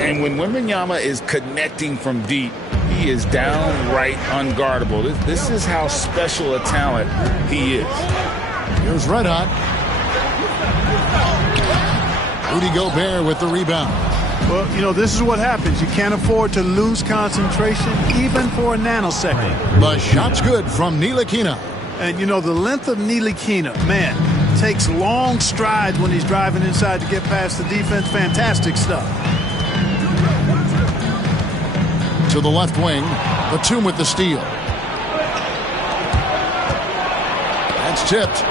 And when Wembanyama is connecting from deep, he is downright unguardable. This is how special a talent he is. Here's Red Hot. Rudy Gobert with the rebound. Well, you know, this is what happens. You can't afford to lose concentration, even for a nanosecond. The shot's good from Ntilikina. And, you know, the length of Ntilikina, man, takes long strides when he's driving inside to get past the defense. Fantastic stuff. To the left wing, Batum with the steal. That's tipped.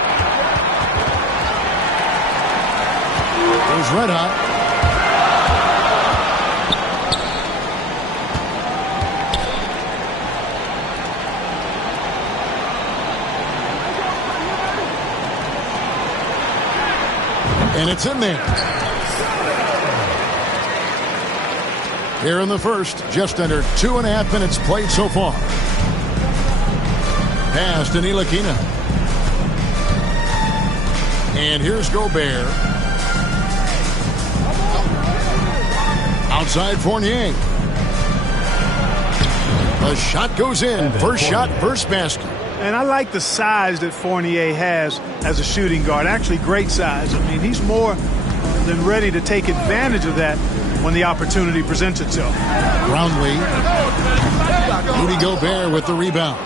There's Red Hot. And it's in there. Here in the first, just under 2.5 minutes played so far. Pass to Ntilikina. And here's Gobert. Outside Fournier. The shot goes in. First shot, first basket. And I like the size that Fournier has as a shooting guard. Actually, great size. I mean, he's more than ready to take advantage of that when the opportunity presents itself. Brownlee. Rudy Gobert with the rebound.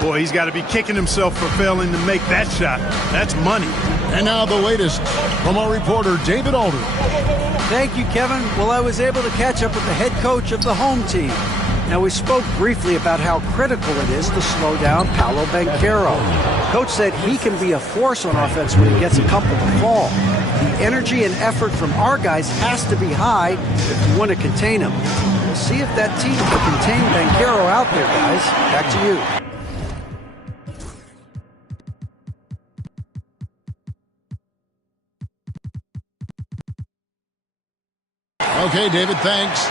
Boy, he's got to be kicking himself for failing to make that shot. That's money. And now the latest from our reporter, David Aldridge. Thank you, Kevin. Well, I was able to catch up with the head coach of the home team. Now, we spoke briefly about how critical it is to slow down Paolo Banchero. Coach said he can be a force on offense when he gets a couple to fall. The energy and effort from our guys has to be high if you want to contain him. We'll see if that team can contain Banchero out there, guys. Back to you. Okay, David, thanks.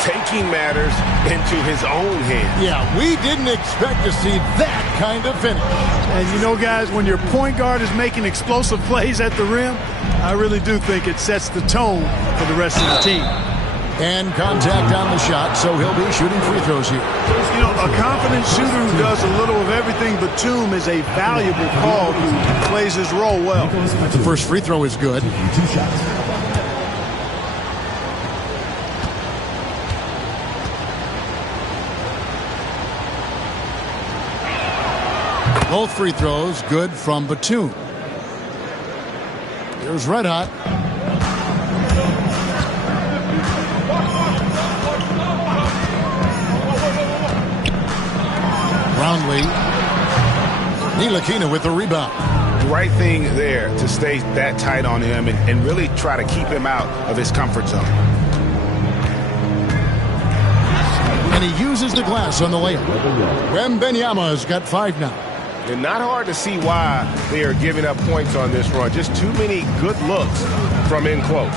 Taking matters into his own hands. Yeah, we didn't expect to see that kind of finish. And you know, guys, when your point guard is making explosive plays at the rim, I really do think it sets the tone for the rest of the team. And contact on the shot, so he'll be shooting free throws here. You know, a confident shooter who does a little of everything. Batum is a valuable call who plays his role well. The first free throw is good. 2 shots. Both free throws good from Batum. Here's Red Hot. Brownlee. Ntilikina with the rebound. The right thing there to stay that tight on him and really try to keep him out of his comfort zone. And he uses the glass on the layup. Wembanyama's got 5 now. And not hard to see why they are giving up points on this run. Just too many good looks from in close.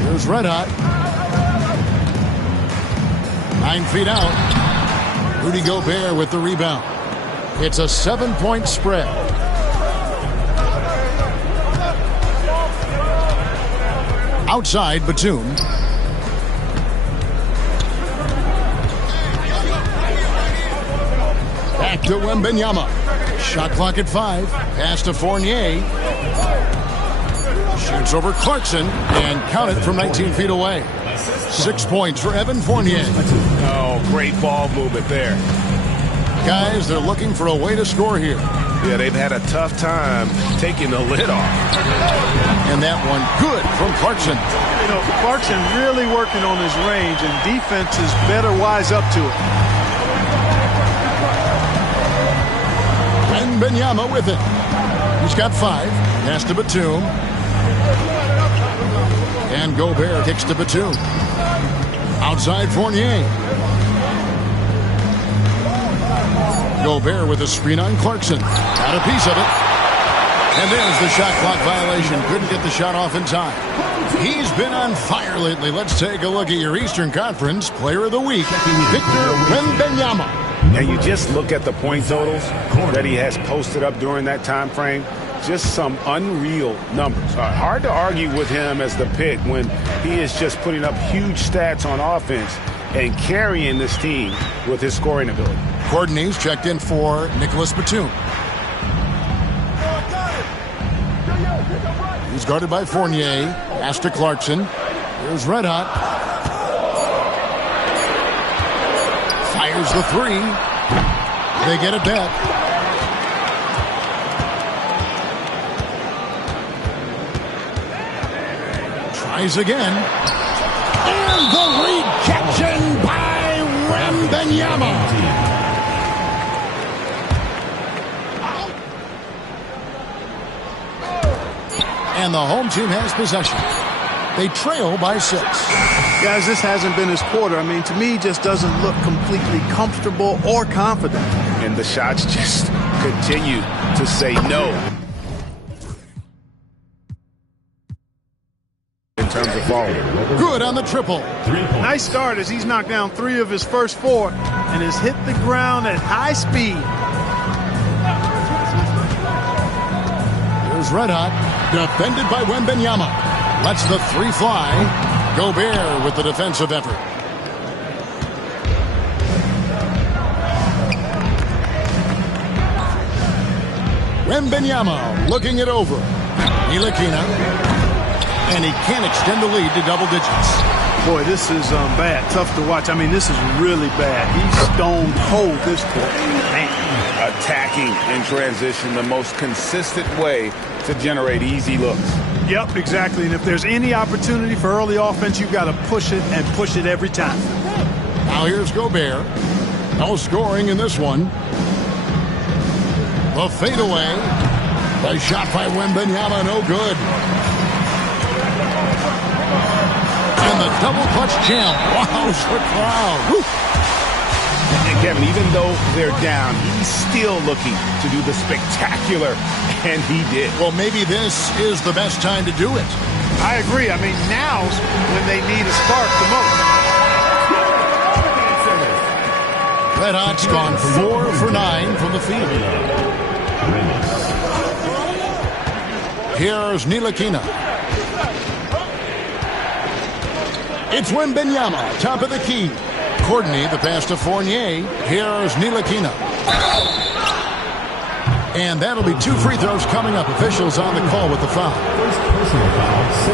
Here's Red Hot. 9 feet out. Rudy Gobert with the rebound. It's a 7-point spread. Outside, Batum. Back to Wembanyama. Shot clock at 5. Pass to Fournier. Shoots over Clarkson and count it from 19 feet away. 6 points for Evan Fournier. Oh, great ball movement there. Guys, they're looking for a way to score here. Yeah, they've had a tough time taking the lid off. And that one good from Clarkson. You know, Clarkson really working on his range, and defenses better wise up to it. And Wembanyama with it. He's got 5. Pass to Batum. And Gobert kicks to Batum. Outside Fournier. Gobert with a screen on Clarkson. Got a piece of it. And there's the shot clock violation. Couldn't get the shot off in time. He's been on fire lately. Let's take a look at your Eastern Conference Player of the Week, Victor Wembanyama. And you just look at the point totals that he has posted up during that time frame. Just some unreal numbers. Hard to argue with him as the pick when he is just putting up huge stats on offense and carrying this team with his scoring ability. Courtney's checked in for Nicholas Batum. He's guarded by Fournier. Pass to Clarkson. Here's Red Hot. Fires the 3. They get it back. Tries again. And the rejection by Wembanyama. And the home team has possession. They trail by 6. Guys, this hasn't been his quarter. I mean, to me, just doesn't look completely comfortable or confident. And the shots just continue to say no. In terms of volume. Good on the triple. Nice start as he's knocked down 3 of his first 4 and has hit the ground at high speed. Here's Red Hot. Defended by Wembanyama. Lets the 3 fly. Gobert with the defensive effort. Wembanyama looking it over. Ntilikina. And he can't extend the lead to double digits. Boy, this is bad. Tough to watch. I mean, this is really bad. He's stone cold this quarter. Man. Attacking in transition, the most consistent way to generate easy looks. Yep, exactly. And if there's any opportunity for early offense, you've got to push it and push it every time. Now here's Gobert. No scoring in this one. The fadeaway. The shot by Wembanyama, no good. And the double clutch jam. Wow, the crowd. Woo. And Kevin, even though they're down, he's still looking to do the spectacular, and he did. Well, maybe this is the best time to do it. I agree. I mean, now's when they need a spark the most. Red Hot's gone 4 for 9 from the field. Here's Ntilikina. It's Wembanyama, top of the key. Courtney, the pass to Fournier. Here's Ntilikina. And that'll be 2 free throws coming up. Officials on the call with the foul.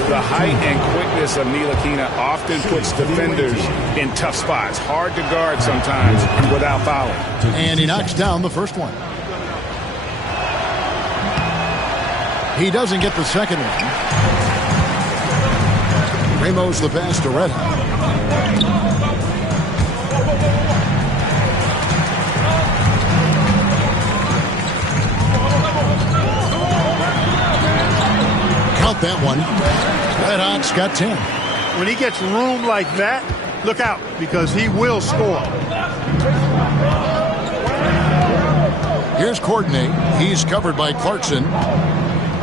The height and quickness of Ntilikina often puts defenders in tough spots. Hard to guard sometimes without fouling. And he knocks down the first one. He doesn't get the second one. Ramos the pass to Red Hot. Count that one. Red Hot's got 10. When he gets room like that, look out, because he will score. Here's Courtney. He's covered by Clarkson.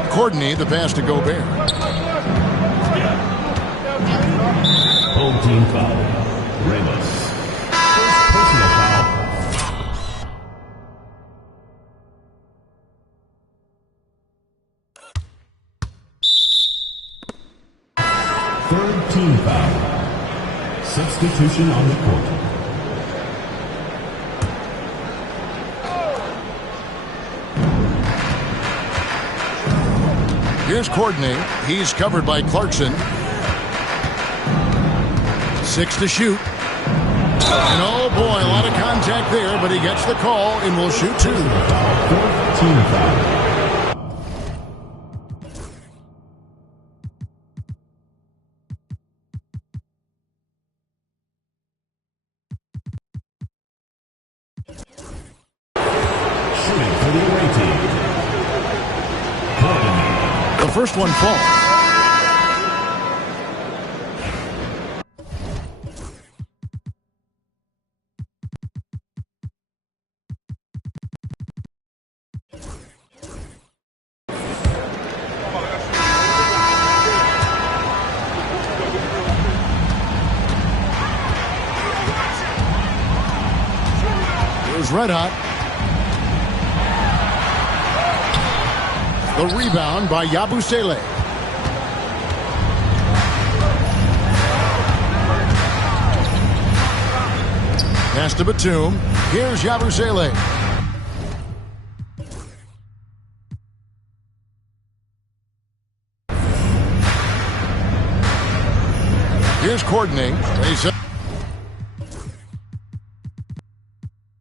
Courtney, the pass to Gobert. Home team foul. Ramos. First personal foul. Third team foul. Substitution on the court. Here's Courtney. He's covered by Clarkson. 6 to shoot. And oh boy, a lot of contact there, but he gets the call and will shoot 2. Fourth team foul. Shooting for the away team. The first one falls. Here's Red Hot. The rebound by Yabusele. Pass to Batum. Here's Yabusele. Here's Courtney. They set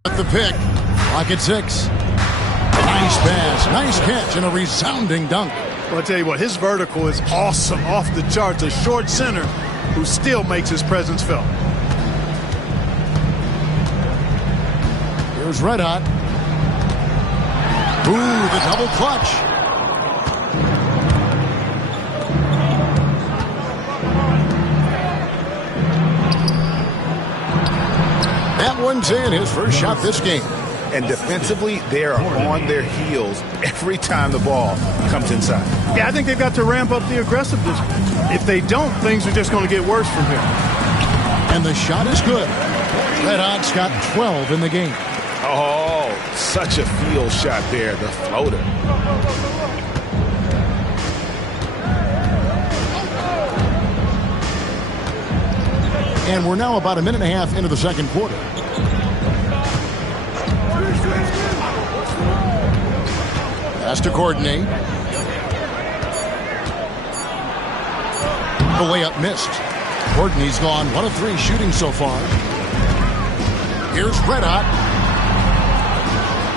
the pick. Lock at 6. Nice pass, nice catch, and a resounding dunk. Well, I'll tell you what, his vertical is awesome, off the charts. A short center who still makes his presence felt. Here's Red Hot. Ooh, the double clutch. That one's in, his first shot this game. And defensively, they are on their heels every time the ball comes inside. Yeah, I think they've got to ramp up the aggressiveness. If they don't, things are just going to get worse from here. And the shot is good. Red Hot's got 12 in the game. Oh, such a field shot there, the floater. And we're now about a minute and a half into the second quarter. Pass to Courtney. The layup missed. Courtney's gone 1 of 3 shooting so far. Here's Red Hot.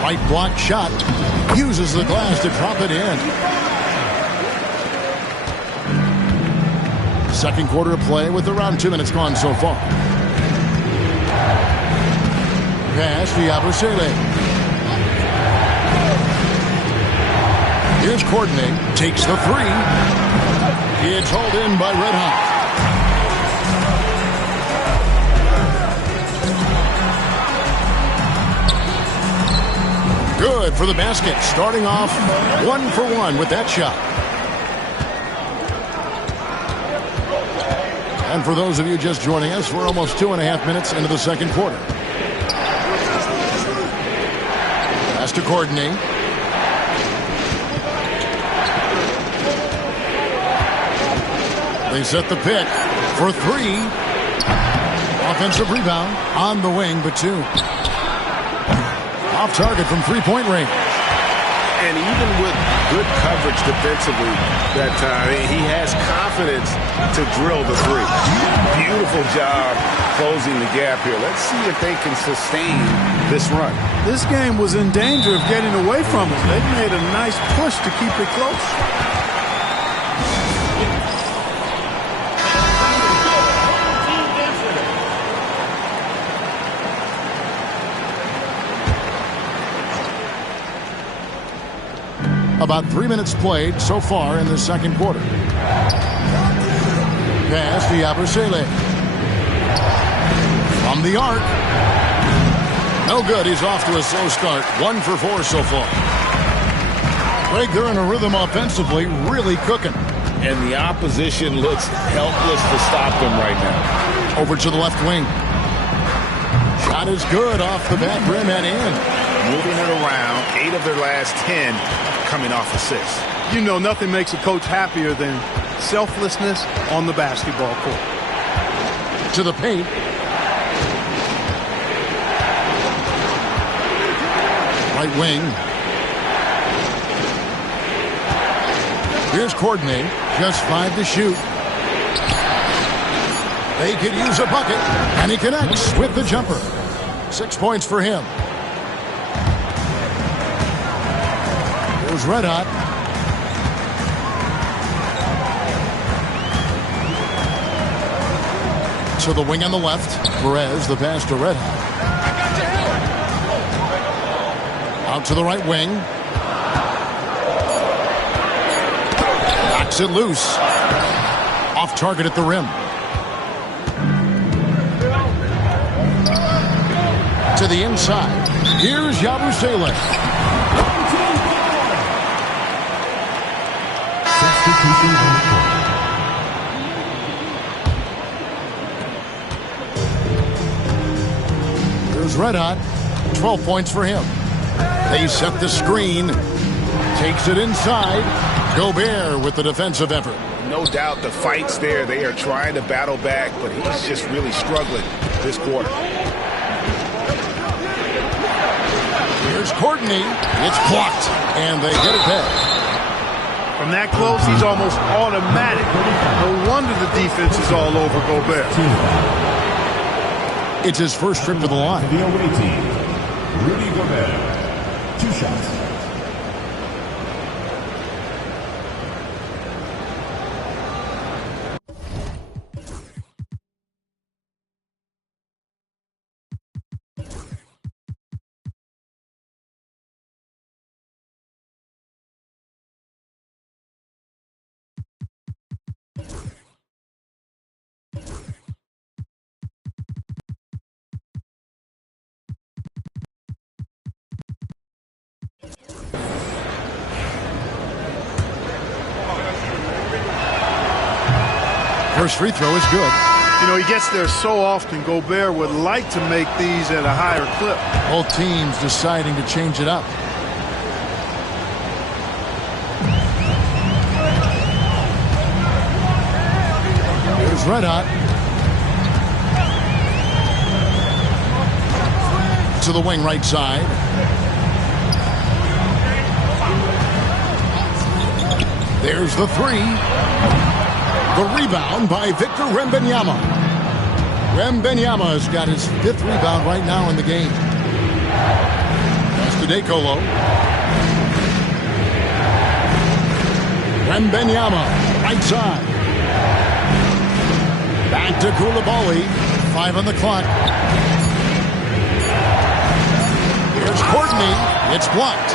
Right block shot. Uses the glass to drop it in. Second quarter of play with around 2 minutes gone so far. Pass to Yabusele. Here's Courtney. Takes the 3. It's hauled in by Red Hot. Good for the basket. Starting off 1 for 1 with that shot. And for those of you just joining us, we're almost 2.5 minutes into the second quarter. Pass to Courtney. They set the pick for 3. Offensive rebound on the wing, but 2. Off target from three-point range. And even with good coverage defensively that time, he has confidence to drill the 3. Beautiful job closing the gap here. Let's see if they can sustain this run. This game was in danger of getting away from us. They made a nice push to keep it close. About 3 minutes played so far in the second quarter. Pass to Yabusele. From the arc. No good. He's off to a slow start. 1 for 4 so far. Greg, they're in a rhythm offensively, really cooking. And the opposition looks helpless to stop them right now. Over to the left wing. Shot is good off the back rim and in. Moving it around, 8 of their last 10 coming off assists. You know, nothing makes a coach happier than selflessness on the basketball court. To the paint. Right wing. Here's Courtney. Just 5 to shoot. They could use a bucket. And he connects with the jumper. 6 points for him. Here's Red Hot. To the wing on the left. Perez, the pass to Red Hot. Out to the right wing. Knocks it loose. Off target at the rim. To the inside. Here's Yabusele. Here's Red Hot. 12 points for him. They set the screen. Takes it inside. Gobert with the defensive effort. No doubt the fight's there. They are trying to battle back, but he's just really struggling this quarter. Here's Courtney. It's blocked, and they get it back. From that close, he's almost automatic. No wonder the defense is all over Gobert. It's his first trip to the line. The away team, Rudy Gobert. 2 shots. First free throw is good. You know, he gets there so often. Gobert would like to make these at a higher clip. Both teams deciding to change it up. Here's Red Hot. To the wing right side. There's the 3. The rebound by Victor Wembanyama. Wembanyama's got his 5th rebound right now in the game. Pass to DeColo. Wembanyama, right side. Back to Koulibaly. 5 on the clock. Here's Courtney. It's blocked.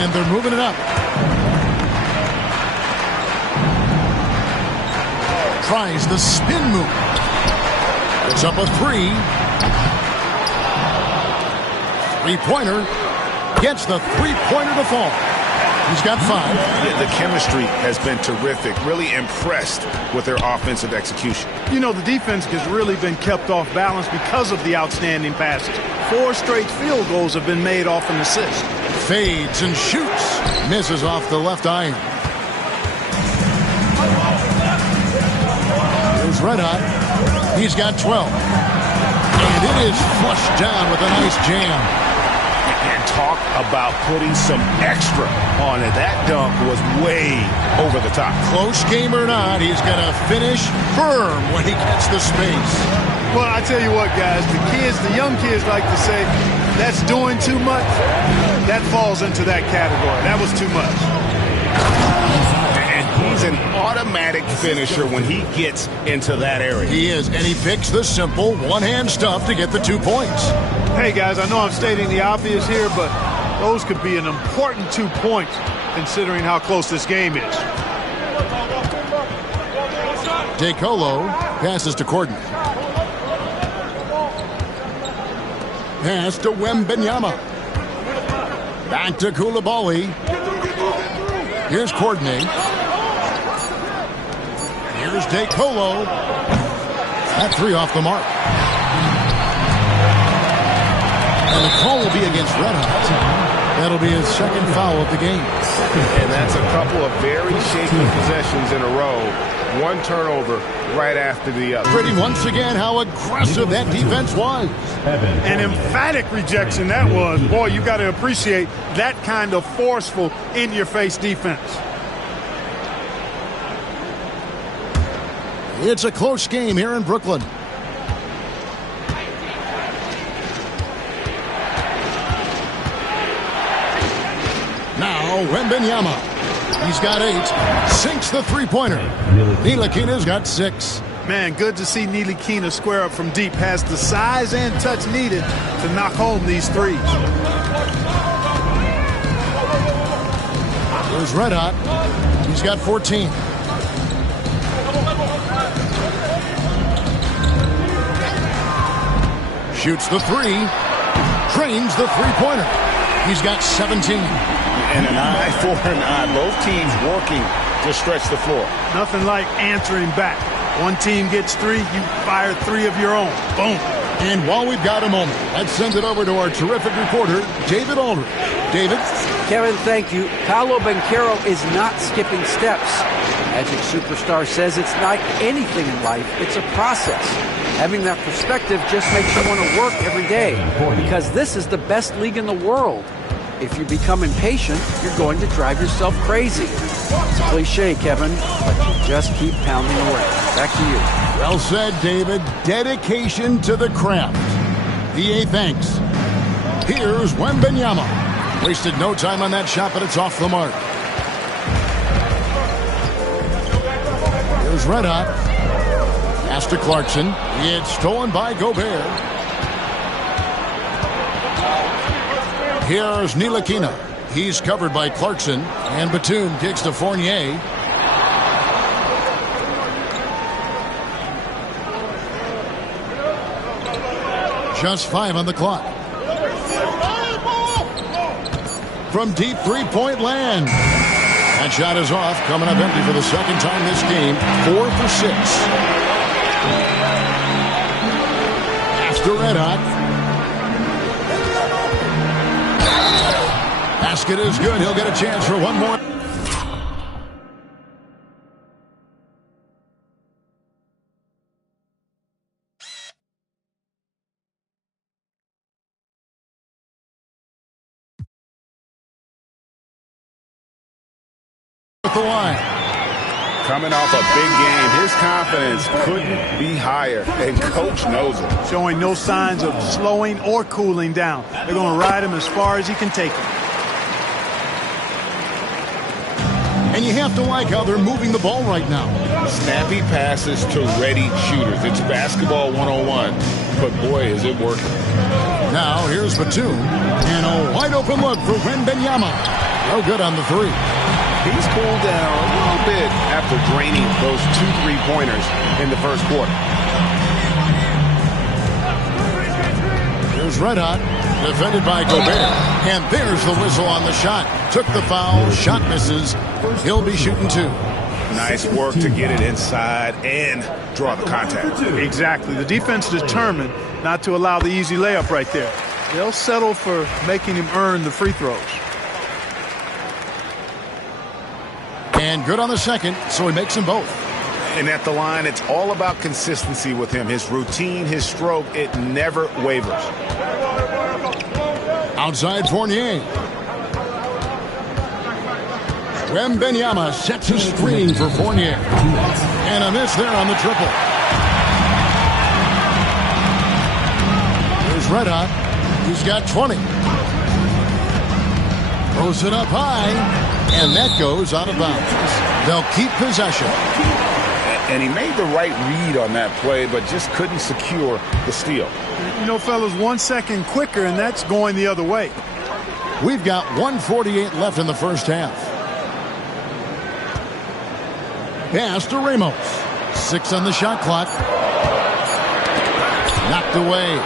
And they're moving it up. Tries the spin move. It's up a 3. 3-pointer. Gets the 3-pointer to fall. He's got 5. Yeah, the chemistry has been terrific. Really impressed with their offensive execution. You know, the defense has really been kept off balance because of the outstanding passes. 4 straight field goals have been made off an assist. Fades and shoots. Misses off the left iron. Here's Red Hot. He's got 12. And it is flushed down with a nice jam. And talk about putting some extra on it. That dunk was way over the top. Close game or not, he's going to finish firm when he gets the space. Well, I tell you what, guys, the young kids like to say, that's doing too much. That falls into that category. That was too much. He's an automatic finisher when he gets into that area. He is, and he picks the simple one-hand stuff to get the 2 points. Hey, guys, I know I'm stating the obvious here, but those could be an important 2 points considering how close this game is. DeColo passes to Courtney. Pass to Wembenyama. Back to Koulibaly. Here's Courtney. Here's DeColo. That three off the mark. And the call will be against Red Hot. That'll be his second foul of the game. And that's a couple of very shaky possessions in a row. One turnover right after the other. Pretty once again how aggressive that defense was. An emphatic rejection that was. Boy, you got to appreciate that kind of forceful, in-your-face defense. It's a close game here in Brooklyn. Now, Wembenyama. He's got 8. Sinks the three-pointer. Ntilikina's got 6. Man, good to see Ntilikina square up from deep. Has the size and touch needed to knock home these threes. Here's Red Hot. He's got 14. Shoots the 3. Drains the three-pointer. He's got 17. And an eye for an eye. Both teams working to stretch the floor. Nothing like answering back. One team gets 3, you fire 3 of your own. Boom. And while we've got a moment, let's send it over to our terrific reporter, David Aldridge. David? Kevin, thank you. Paolo Banchero is not skipping steps. Magic Superstar says it's like anything in life. It's a process. Having that perspective just makes you want to work every day because this is the best league in the world. If you become impatient, you're going to drive yourself crazy. It's a cliche, Kevin, but you just keep pounding away. Back to you. Well said, David. Dedication to the craft. VA thanks. Here's Wembenyama. Wasted no time on that shot, but it's off the mark. Here's Red Hot. Pass to Clarkson. It's stolen by Gobert. Here's Ntilikina. He's covered by Clarkson. And Batum kicks to Fournier. Just 5 on the clock. From deep three-point land. That shot is off. Coming up empty for the second time this game. 4 for 6. After Red Hot. Basket is good. He'll get a chance for one more. At the line. Coming off a big game, his confidence couldn't be higher, and Coach knows it. Showing no signs of slowing or cooling down. They're going to ride him as far as he can take him. And you have to like how they're moving the ball right now. Snappy passes to ready shooters. It's basketball 101, but boy, is it working. Now here's Batum, and a wide open look for Wembenyama. No good on the 3. He's cooled down a little bit after draining those 2 3-pointers in the first quarter. Here's Red Hot, defended by Gobert. And there's the whistle on the shot. Took the foul, shot misses. He'll be shooting 2. Nice work to get it inside and draw the contact. Exactly. The defense determined not to allow the easy layup right there. They'll settle for making him earn the free throws. And good on the second, so he makes them both. And at the line, it's all about consistency with him. His routine, his stroke, it never wavers. Outside Fournier. Wembenyama sets a screen for Fournier. And a miss there on the triple. Here's Red Hot. He's got 20. Throws it up high. And that goes out of bounds. They'll keep possession. And he made the right read on that play, but just couldn't secure the steal. You know, fellas, 1 second quicker, and that's going the other way. We've got 1:48 left in the first half. Pass to Ramos. 6 on the shot clock. Knocked away.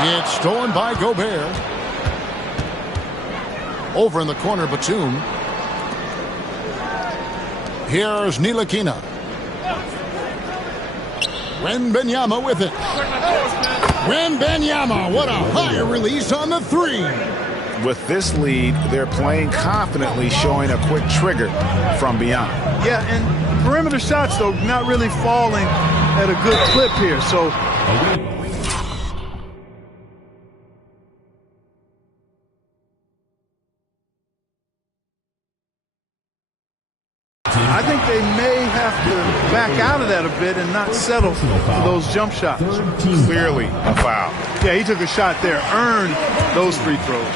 It's stolen by Gobert. Over in the corner, Batum. Here's Ntilikina. Wembanyama with it. Wembanyama, what a high release on the three. With this lead, they're playing confidently, showing a quick trigger from beyond. Yeah, and perimeter shots, though, not really falling at a good clip here. So I think they may have to back out of that a bit and not settle for those jump shots. Clearly a foul. Yeah, he took a shot there, earned those free throws.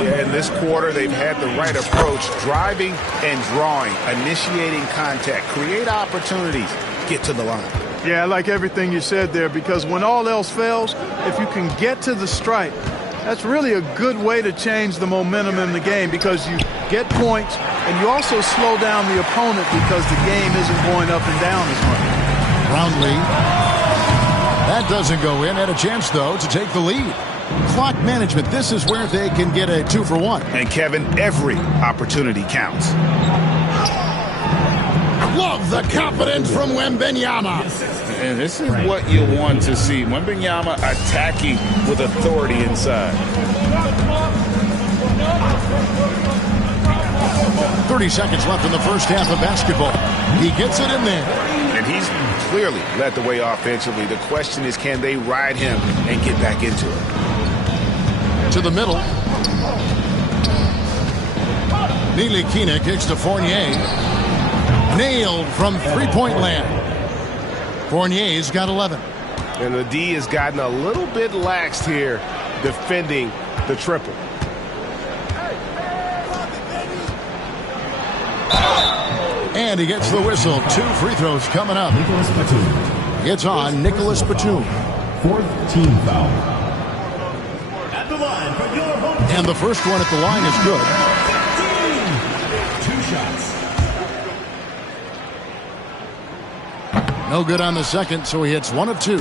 Yeah, in this quarter, they've had the right approach, driving and drawing, initiating contact, create opportunities, get to the line. Yeah, I like everything you said there, because when all else fails, if you can get to the stripe, that's really a good way to change the momentum in the game, because you get points and you also slow down the opponent because the game isn't going up and down as much. Brownlee. That doesn't go in. Had a chance, though, to take the lead. Clock management. This is where they can get a 2-for-1. And, Kevin, every opportunity counts. Love the confidence from Wembanyama. And this is what you want to see. Wembanyama attacking with authority inside. 30 seconds left in the first half of basketball. He gets it in there. And he's clearly led the way offensively. The question is, can they ride him and get back into it? To the middle. Ntilikina kicks to Fournier. Nailed from three-point land. Fournier's got 11. And the D has gotten a little bit laxed here defending the triple. And he gets the whistle. 2 free throws coming up. It's on Nicholas Batum. 4th team foul. At the line for your home. And the first one at the line is good. 2 shots. No good on the second, so he hits 1 of 2.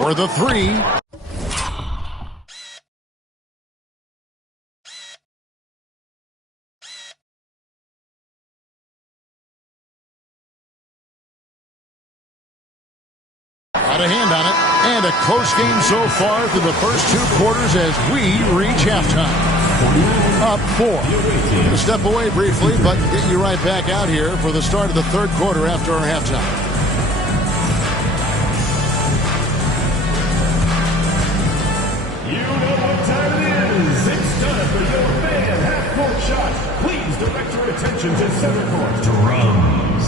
For the 3. Got a hand on it. And a close game so far through the first 2 quarters as we reach halftime. Up 4. We'll step away briefly, but get you right back out here for the start of the 3rd quarter after our halftime. You know what time it is. It's time for your fan half-court shot. Please direct your attention to center court. Drums.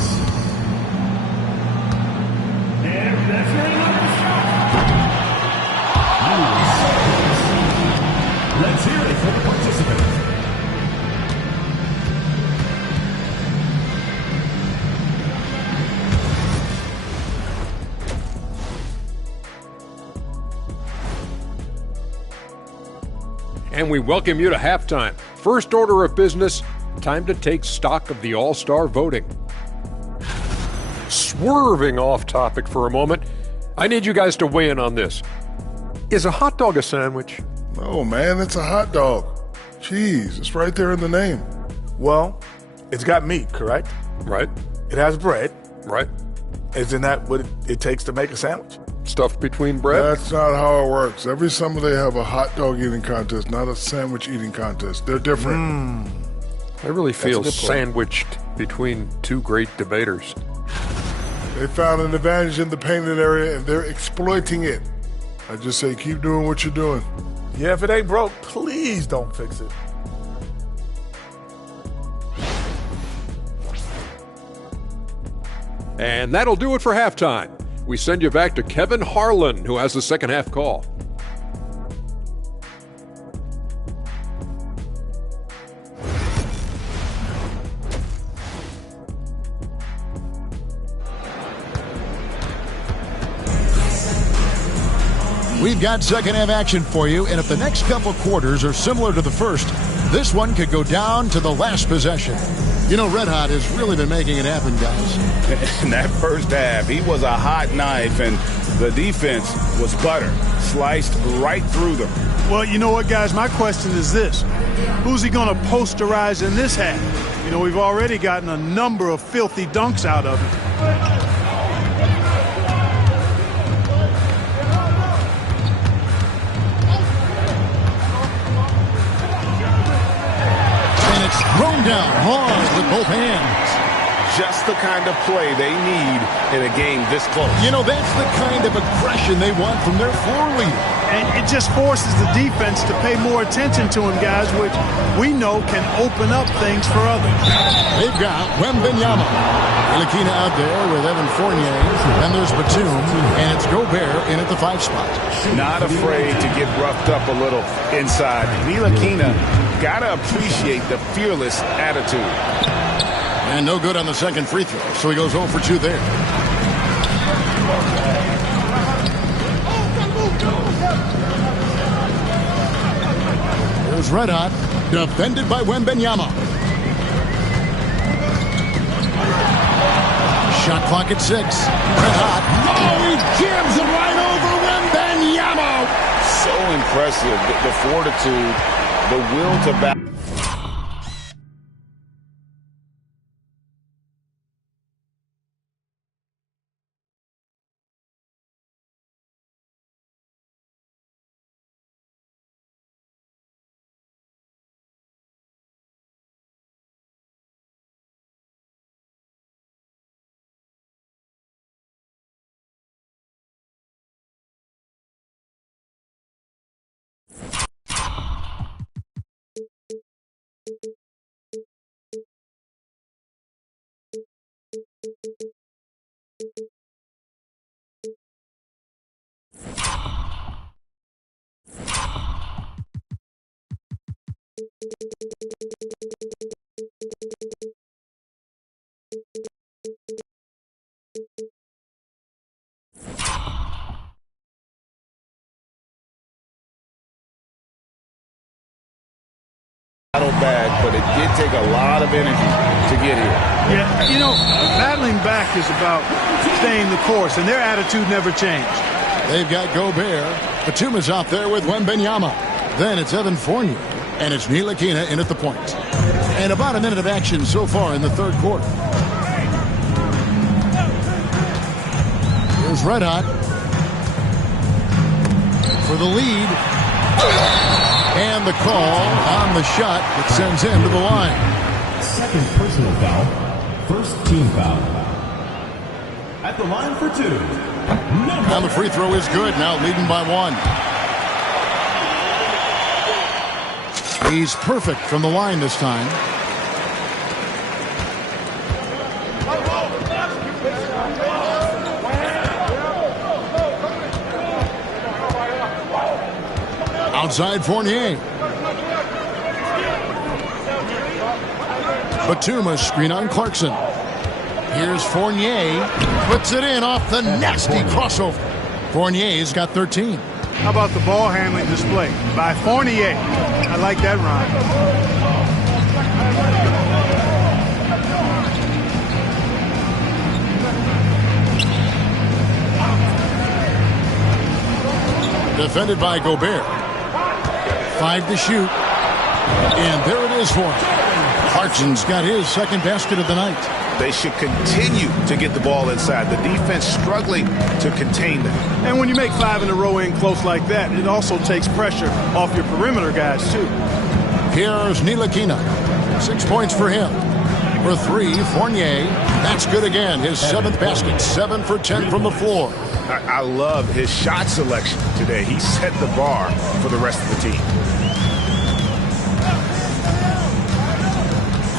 And that's your another shot. Let's hear it for the participant. And we welcome you to halftime. First order of business, time to take stock of the All-Star voting. Swerving off topic for a moment, I need you guys to weigh in on this. Is a hot dog a sandwich? Oh, man, it's a hot dog. Jeez, it's right there in the name. Well, it's got meat, correct? Right. It has bread. Right. Isn't that what it takes to make a sandwich? Stuffed between bread? That's not how it works. Every summer they have a hot dog eating contest, not a sandwich eating contest. They're different. I really feel sandwiched between 2 great debaters. They found an advantage in the painted area, and they're exploiting it. I just say keep doing what you're doing. Yeah, if it ain't broke, please don't fix it. And that'll do it for halftime. We send you back to Kevin Harlan, who has the second half call. We've got second half action for you, and if the next couple quarters are similar to the first, this one could go down to the last possession. You know, Red Hot has really been making it happen, guys. In that first half, he was a hot knife, and the defense was butter, sliced right through them. Well, you know what, guys? My question is this. Who's he going to posterize in this half? You know, we've already gotten a number of filthy dunks out of him. And it's thrown down hard with both hands. Just the kind of play they need in a game this close. You know, that's the kind of aggression they want from their floor leader. And it just forces the defense to pay more attention to him, guys, which we know can open up things for others. They've got Wembanyama. Ntilikina out there with Evan Fournier. Then there's Batum, and it's Gobert in at the 5 spot. Not afraid to get roughed up a little inside. Ntilikina got to appreciate the fearless attitude. And no good on the second free throw, so he goes 0 for 2 there. Here's Red Hot, defended by Wembanyama. Shot clock at 6. Red Hot. Oh, he jams it right over Wembanyama. So impressive, the fortitude, the will to back. Bad, but it did take a lot of energy to get here. Yeah, you know, battling back is about staying the course, and their attitude never changed. They've got Gobert. Batum is out there with Wembanyama. Then it's Evan Fournier, and it's Ntilikina in at the point. And about a minute of action so far in the third quarter. Here's Red Hot for the lead. And the call on the shot that sends him to the line. Second personal foul. First team foul. At the line for 2. Now the free throw is good. Now leading by 1. He's perfect from the line this time. Outside Fournier. Batum screen on Clarkson. Here's Fournier. Puts it in off the nasty crossover. Fournier's got 13. How about the ball handling display by Fournier? I like that rhyme. Defended by Gobert. 5 to shoot. And there it is for him. Clarkson's got his second basket of the night. They should continue to get the ball inside. The defense struggling to contain them. And when you make 5 in a row in close like that, it also takes pressure off your perimeter guys, too. Here's Ntilikina. 6 points for him. For 3, Fournier. That's good again. His 7th basket. 7 for 10 from the floor. I love his shot selection today. He set the bar for the rest of the team.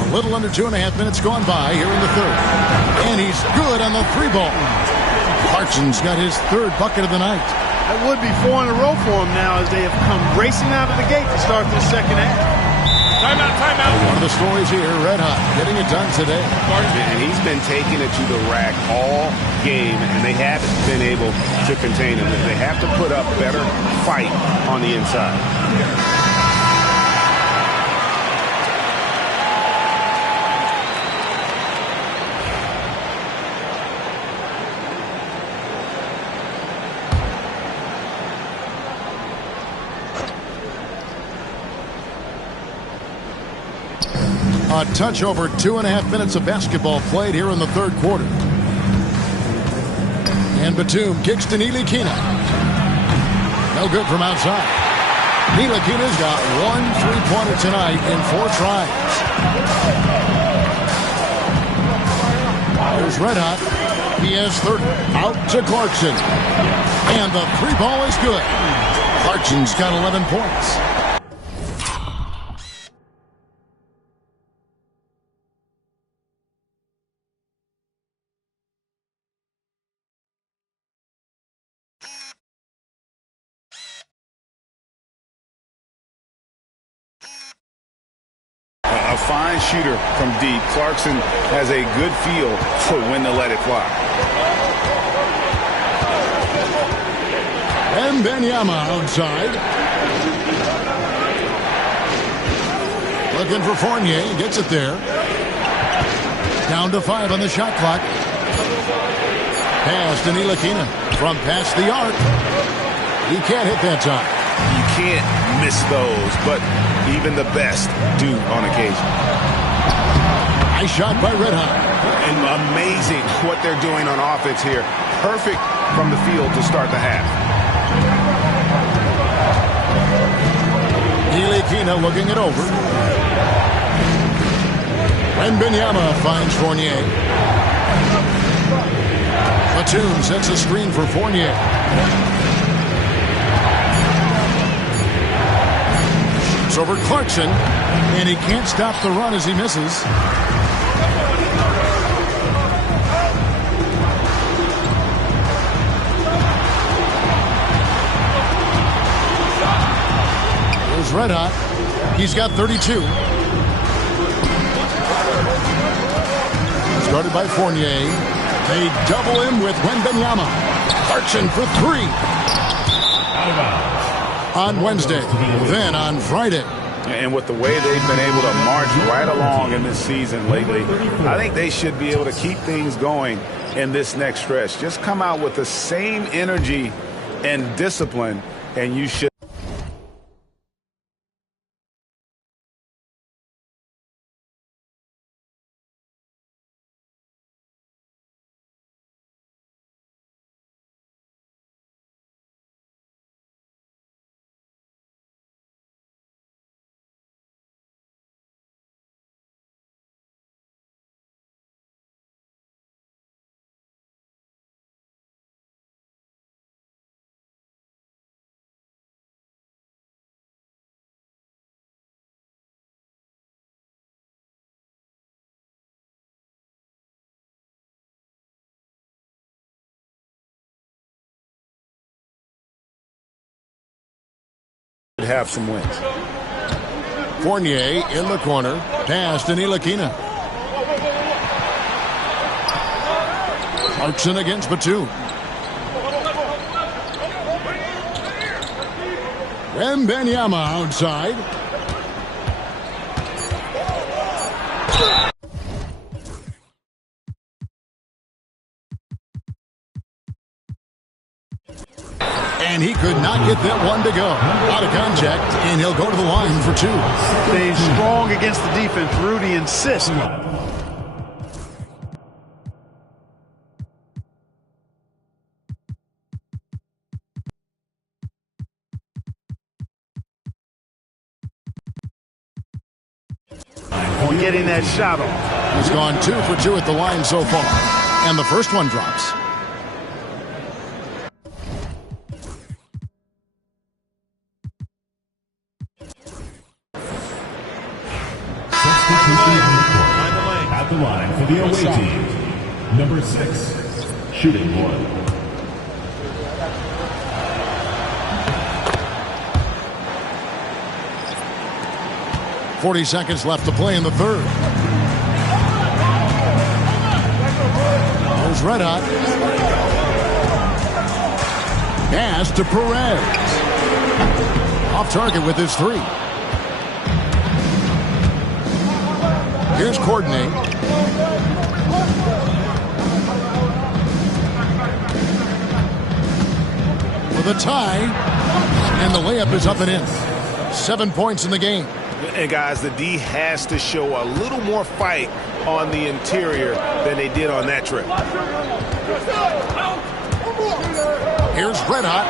A little under 2.5 minutes gone by here in the third. And he's good on the 3 ball. Clarkson's got his 3rd bucket of the night. That would be 4 in a row for him now as they have come racing out of the gate to start this second half. Timeout, timeout. One of the stories here, Red Hot, getting it done today. And he's been taking it to the rack all game, and they haven't been able to contain him. They have to put up better fight on the inside. A touch over 2.5 minutes of basketball played here in the third quarter. And Batum kicks to Ntilikina. No good from outside. Ntilikina's got 1 3-pointer tonight in 4 tries. There's Red Hot. He has 30. Out to Clarkson. And the 3-ball is good. Clarkson's got 11 points. A fine shooter from deep. Clarkson has a good feel for when to let it fly. And Wembanyama outside. Looking for Fournier. Gets it there. Down to 5 on the shot clock. Pass to Ntilikina from past the arc. He can't hit that time. You can't miss those, but even the best do on occasion. Nice shot by Red Hot. And amazing what they're doing on offense here. Perfect from the field to start the half. Ntilikina looking it over. Wembanyama finds Fournier. Batum sets a screen for Fournier. Shoots over Clarkson, and he can't stop the run as he misses. There's Red Hot. He's got 32. Started by Fournier. They double him with Wembanyama. Clarkson for 3. On Wednesday, then on Friday. And with the way they've been able to march right along in this season lately, I think they should be able to keep things going in this next stretch. Just come out with the same energy and discipline, and you should. Have some wins. Fournier in the corner. Pass to Ntilikina. Clarkson against Batum. Wembanyama outside. And he could not get that one to go. Out of contact, and he'll go to the line for 2. Staying strong against the defense. Rudy insists. On getting that shot off. He's gone 2 for 2 at the line so far. And the first one drops. At the line for the away team, number 6, shooting one. .40 seconds left to play in the third. There's Red Hot. Pass to Perez. Off target with his 3. Here's Courtney. For the tie. And the layup is up and in. 7 points in the game. And guys, the D has to show a little more fight on the interior than they did on that trip. Here's Red Hot.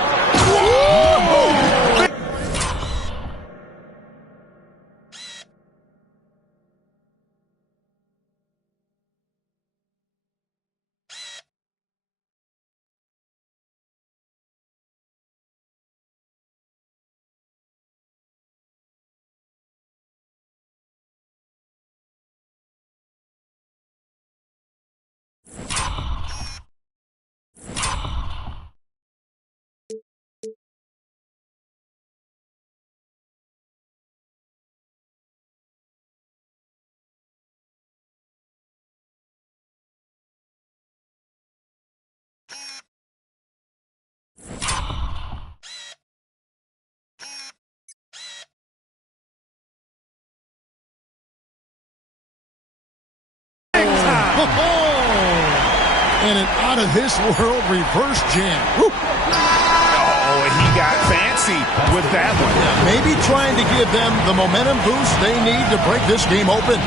And an out-of-this-world reverse jam. Woo. Oh, and he got fancy with that one. Maybe trying to give them the momentum boost they need to break this game open.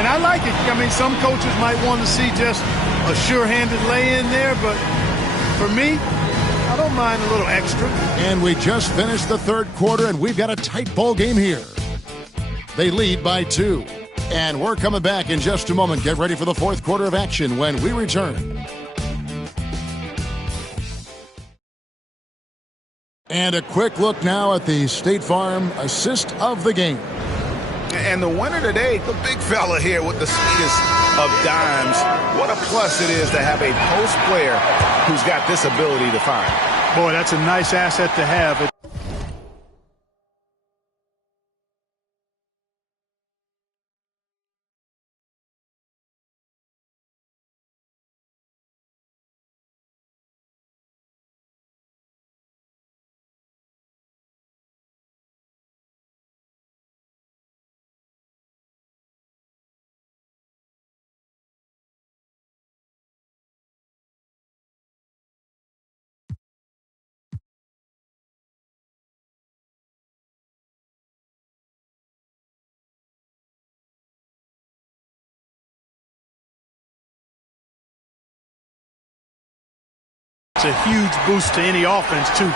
And I like it. I mean, some coaches might want to see just a sure-handed lay-in there, but for me, I don't mind a little extra. And we just finished the third quarter, and we've got a tight ball game here. They lead by 2. And we're coming back in just a moment. Get ready for the fourth quarter of action when we return. And a quick look now at the State Farm assist of the game. And the winner today, the big fella here with the sweetest of dimes. What a plus it is to have a post player who's got this ability to find. Boy, that's a nice asset to have. It's a huge boost to any offense, too.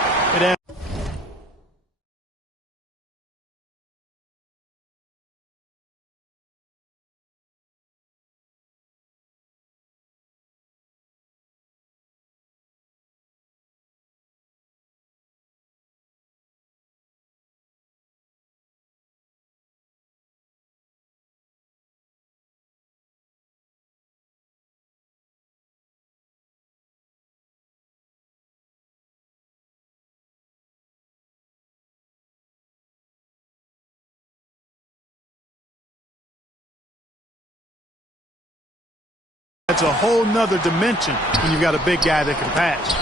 It's a whole nother dimension when you've got a big guy that can pass.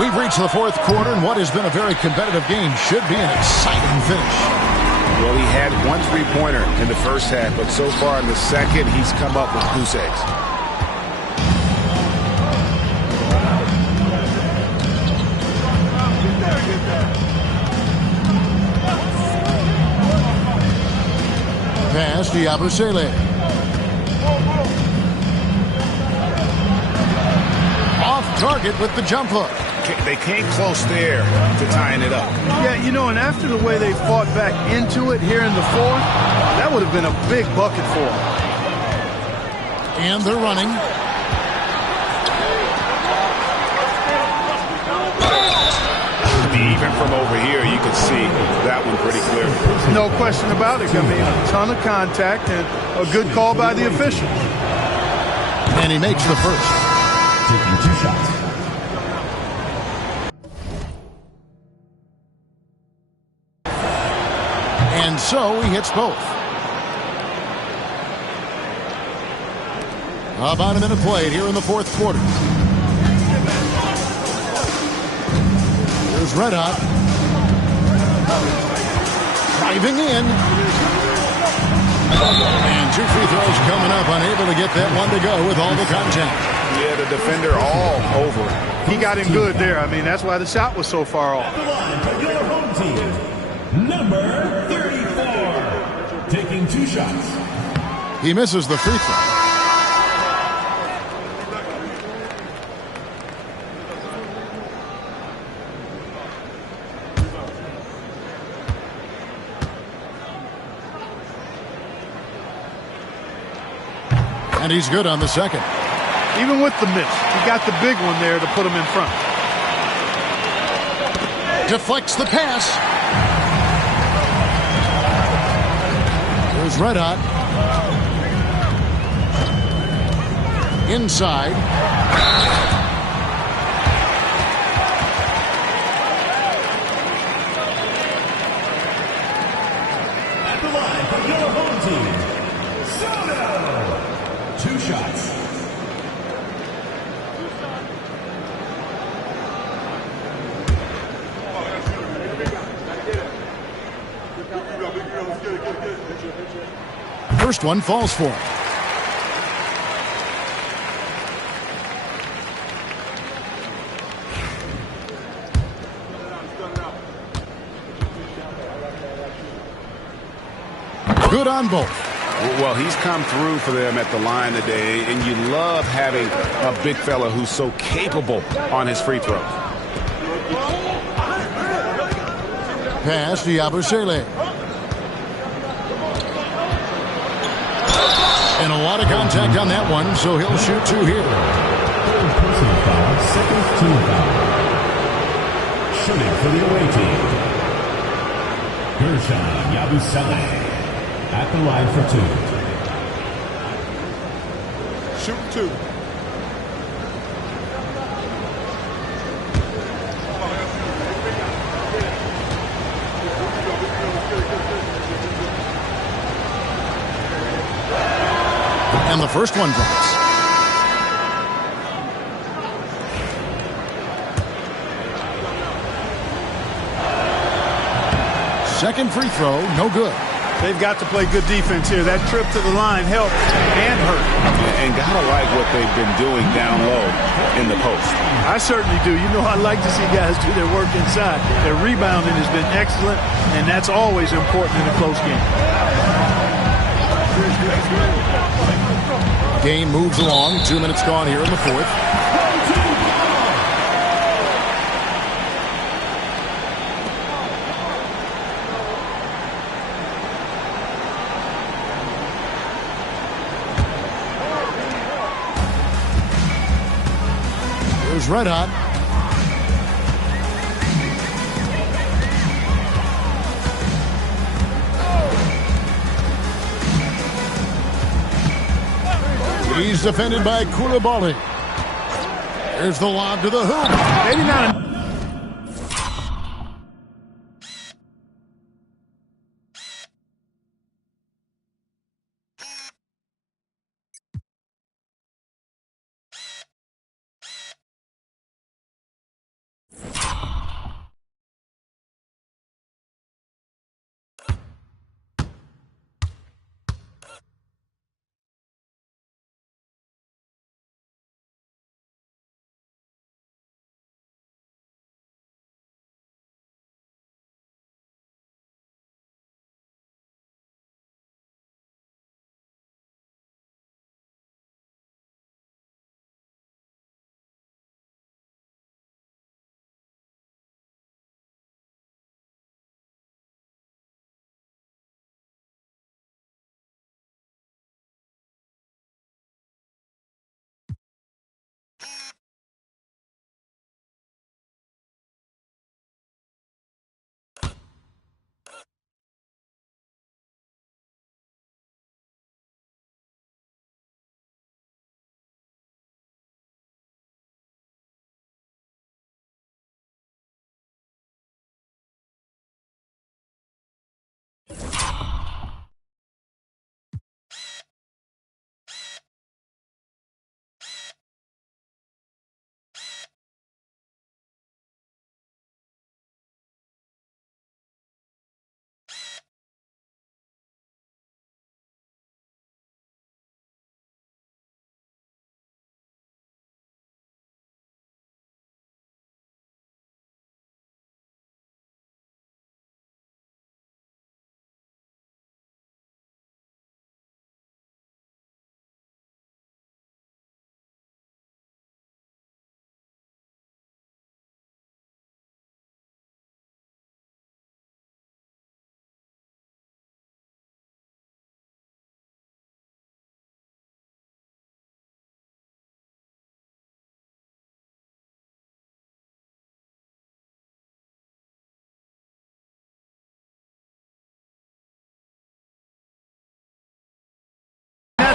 We've reached the fourth quarter, and what has been a very competitive game should be an exciting finish. Well, he had 1 3-pointer in the first half, but so far in the second, he's come up with goose eggs. Pass to Yabusele. Off target with the jump hook. They came close there to tying it up. Yeah, you know, and after the way they fought back into it here in the fourth, that would have been a big bucket for them. And they're running. Even from over here, you can see that one pretty clear. No question about it. I mean, a ton of contact and a good call by the official. And he makes the first. Taking 2 shots. And so he hits both. About a minute played here in the fourth quarter. Here's Red Hot. Driving in. And 2 free throws coming up. Unable to get that one to go with all the contact. Yeah, the defender all over it. He got him good there. I mean, that's why the shot was so far off. Number 34. Taking 2 shots. He misses the free throw. And he's good on the second. Even with the miss, he got the big one there to put him in front. Deflects the pass. Here's Red Hot. Inside. At the line for your home team, Soto. 2 shots. First one falls for him. Good on both. Well, he's come through for them at the line today, and you love having a big fella who's so capable on his free throws. Pass to Yabusele. And a lot of contact on that one, so he'll shoot 2 here. Personal foul, second team foul. Shooting for the away team, Gershon Yabusele. At the line for 2. Shoot 2. And the first one drops. Second free throw, no good. They've got to play good defense here. That trip to the line helped and hurt. And gotta like what they've been doing down low in the post. I certainly do. You know, I like to see guys do their work inside. Their rebounding has been excellent, and that's always important in a close game. Game moves along. 2 minutes gone here in the fourth. Here's Red Hot. He's defended by Koulibaly. Here's the lob to the hoop. Maybe not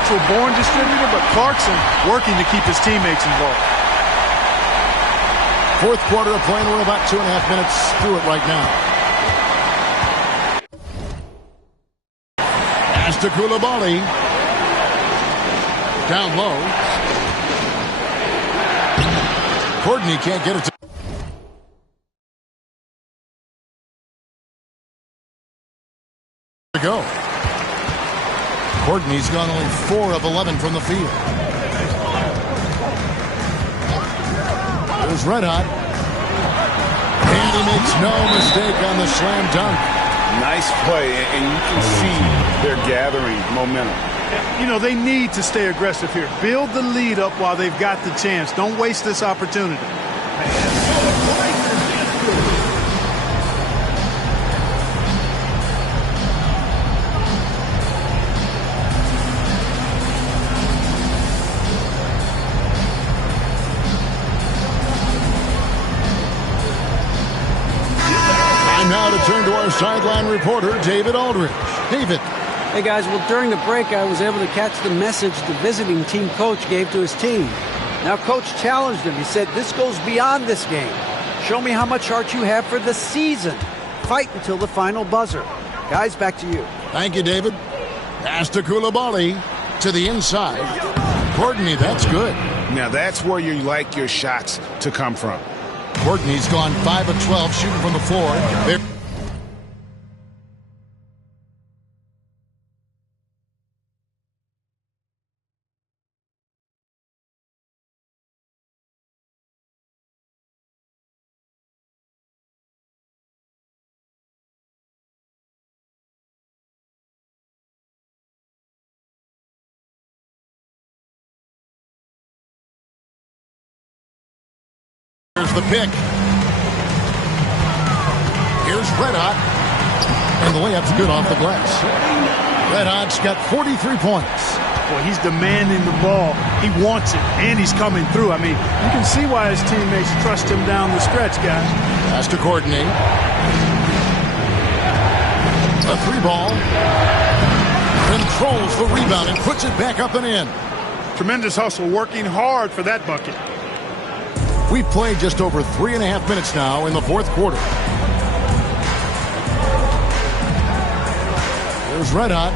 natural-born distributor, but Clarkson working to keep his teammates involved. Fourth quarter of play, and we're about 2.5 minutes through it right now. Pass to Coulibaly. Down low. Courtney can't get it to go. Courtney's gone only 4 of 11 from the field. There's Red Hot. And he makes no mistake on the slam dunk. Nice play, and you can see they're gathering momentum. You know, they need to stay aggressive here. Build the lead up while they've got the chance. Don't waste this opportunity. Now to turn to our sideline reporter, David Aldridge. David. Hey, guys. Well, during the break, I was able to catch the message the visiting team coach gave to his team. Now, Coach challenged him. He said, this goes beyond this game. Show me how much heart you have for the season. Fight until the final buzzer. Guys, back to you. Thank you, David. Pass to Coulibaly to the inside. Courtney, that's good. Now, that's where you like your shots to come from. Courtney's gone 5 of 12 shooting from the floor. Here's the pick. Here's Red Hot. And the layup's good off the glass. Red Hot's got 43 points. Boy, he's demanding the ball. He wants it, and he's coming through. I mean, you can see why his teammates trust him down the stretch, guys. Pass to Courtney. A 3-ball. Controls the rebound and puts it back up and in. Tremendous hustle, working hard for that bucket. We've played just over 3.5 minutes now in the fourth quarter. Here's Red Hot.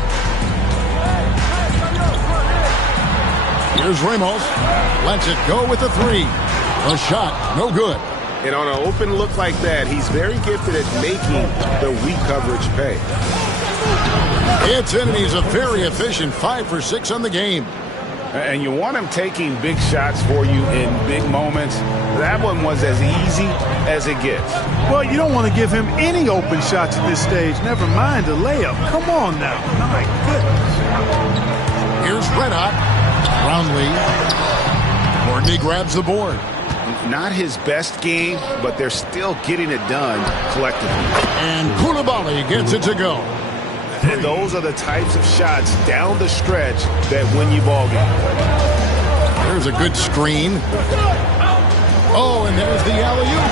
Here's Ramos. Lets it go with the 3. A shot, no good. And on an open look like that, he's very gifted at making the weak coverage pay. It's in, and he's a very efficient 5 for 6 on the game. And you want him taking big shots for you in big moments. That one was as easy as it gets. Well, you don't want to give him any open shots at this stage. Never mind a layup. Come on now. My goodness. Here's Red Hot. Brownlee. Courtney grabs the board. Not his best game, but they're still getting it done collectively. And Coulibaly gets it to go. And those are the types of shots down the stretch that win you ball games. There's a good screen. Oh, and there's the alley-oop.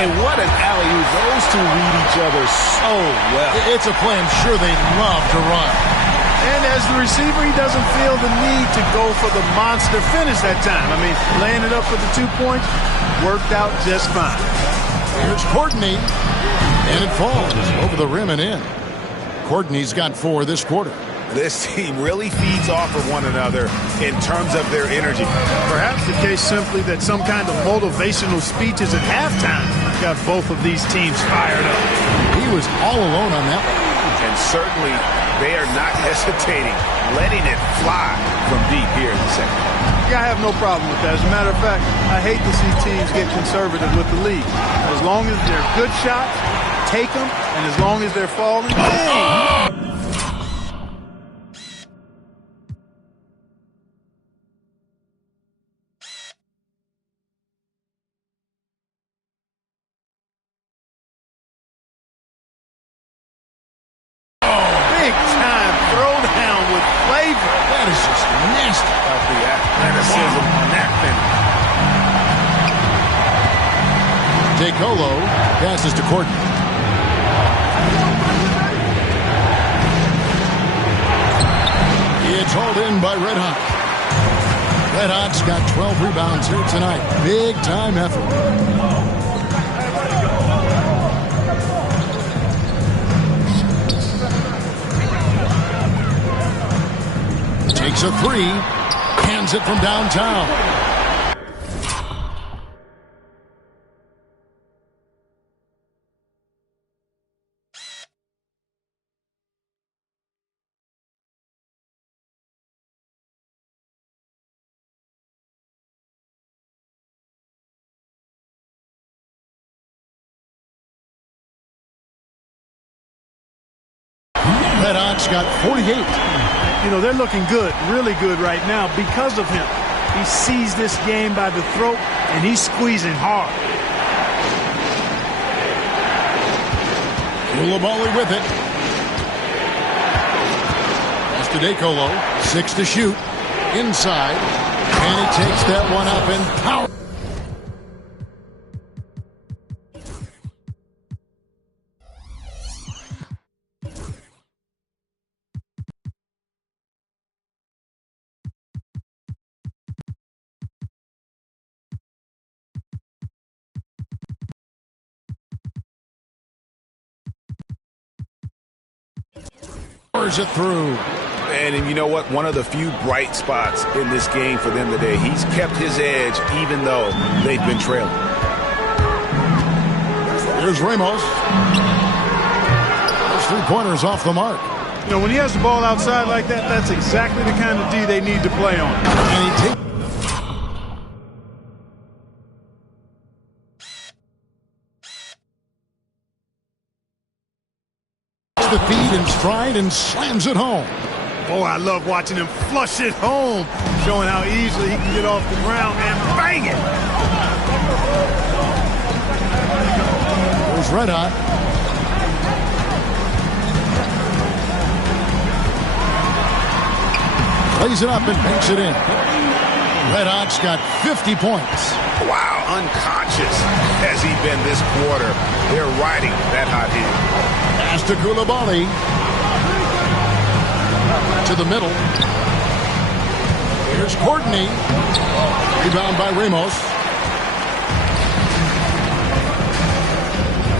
And what an alley-oop. Those two read each other so well. It's a play I'm sure they love to run. And as the receiver, he doesn't feel the need to go for the monster finish that time. I mean, laying it up for the 2 points worked out just fine. Here's Courtney. And it falls over the rim and in. Courtney's got 4 this quarter. This team really feeds off of one another in terms of their energy. Perhaps the case simply that some kind of motivational speeches at halftime got both of these teams fired up. He was all alone on that one. And certainly they are not hesitating, letting it fly from deep here in the second. Yeah, I have no problem with that. As a matter of fact, I hate to see teams get conservative with the lead. As long as they're good shots, take them, and as long as they're falling, big time throwdown with flavor. That is just nasty. The athleticism on that finish. DeColo passes to Courtney. It's hauled in by Red Hot. Red Hot's got 12 rebounds here tonight. Big time effort. Takes a three. Hands it from downtown. Red Hot's got 48. You know, they're looking good, really good right now because of him. He sees this game by the throat, and he's squeezing hard. Koulibaly with it. Pass to DeColo. 6 to shoot. Inside. And he takes that one up and power. It through. And you know what? One of the few bright spots in this game for them today. He's kept his edge even though they've been trailing. Here's Ramos. Those 3 pointers off the mark. You know, when he has the ball outside like that, that's exactly the kind of D they need to play on. And he takes the feed in stride and slams it home. Boy, I love watching him flush it home, showing how easily he can get off the ground and bang it. There's Red Hot. Plays it up and banks it in. Red Hot's got 50 points. Wow, unconscious has he been this quarter. They're riding that hot hand. Pass to Koulibaly. To the middle. Here's Courtney. Rebound by Ramos.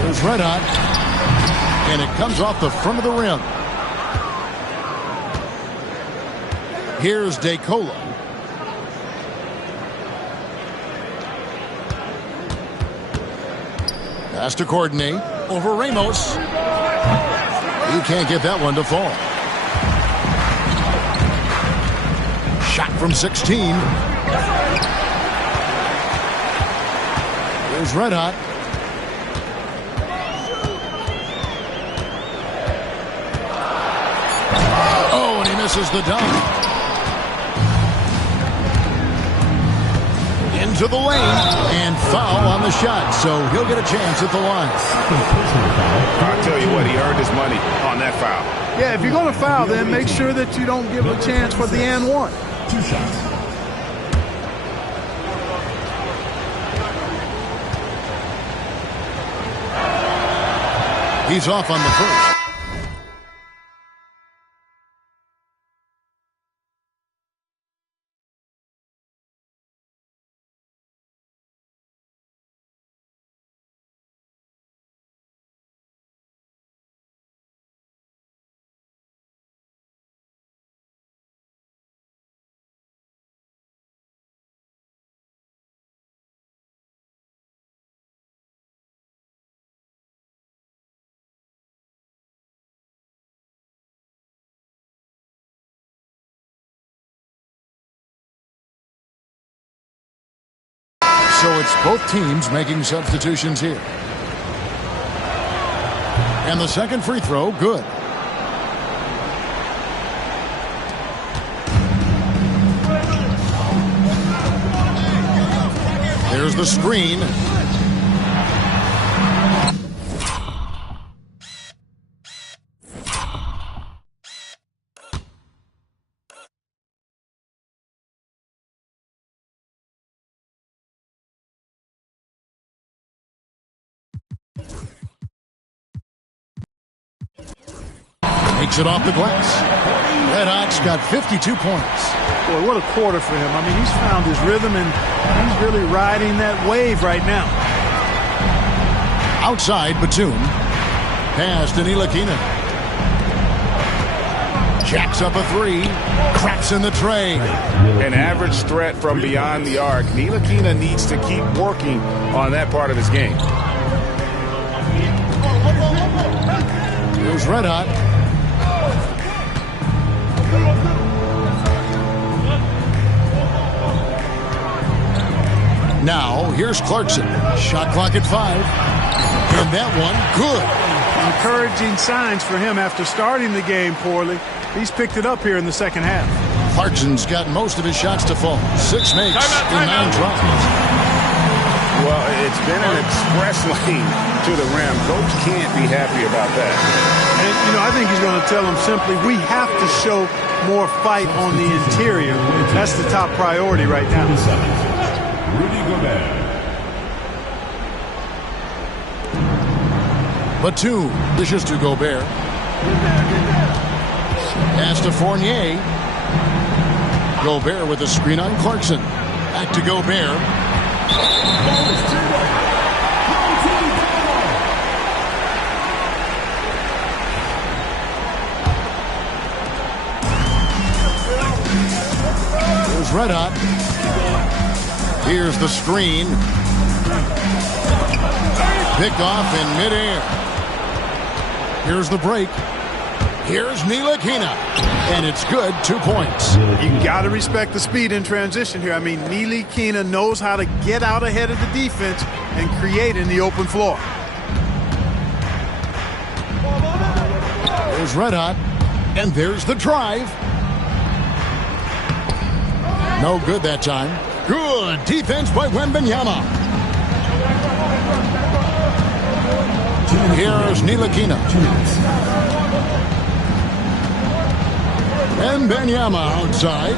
Here's Red Hot. And it comes off the front of the rim. Here's DeColo. Pass to Courtney. Over Ramos. He can't get that one to fall. Shot from 16. Here's Red Hot. Oh, and he misses the dunk. Into the lane and foul on the shot, so he'll get a chance at the line. I'll tell you what, he earned his money on that foul. Yeah, if you're going to foul, then make sure that you don't give a chance for the and one. 2 shots. He's off on the first. So it's both teams making substitutions here. And the second free throw, good. There's the screen. Takes it off the glass. Red Hot's got 52 points. Boy, what a quarter for him. I mean, he's found his rhythm, and he's really riding that wave right now. Outside, Batum. Pass to Ntilikina. Jacks up a three. Cracks in the tray. An average threat from beyond the arc. Ntilikina needs to keep working on that part of his game. Here's Red Hot. Now, here's Clarkson. Shot clock at 5. And that one, good. Encouraging signs for him after starting the game poorly. He's picked it up here in the second half. Clarkson's got most of his shots to fall. 6 makes and 9 tries. Well, it's been an express lane to the rim. Coach can't be happy about that. And, you know, I think he's going to tell him simply, we have to show more fight on the interior. That's the top priority right now. Rudy Gobert. Batum dishes to Gobert. Pass to Fournier. Gobert with a screen on Clarkson. Back to Gobert. Here's Red Hot. Here's the screen. Picked off in midair. Here's the break. Here's Ntilikina. And it's good. 2 points. You got to respect the speed in transition here. I mean, Ntilikina knows how to get out ahead of the defense and create in the open floor. There's Red Hot. And there's the drive. No good that time. Good defense by Wembanyama. Here's Ntilikina. Wembanyama outside.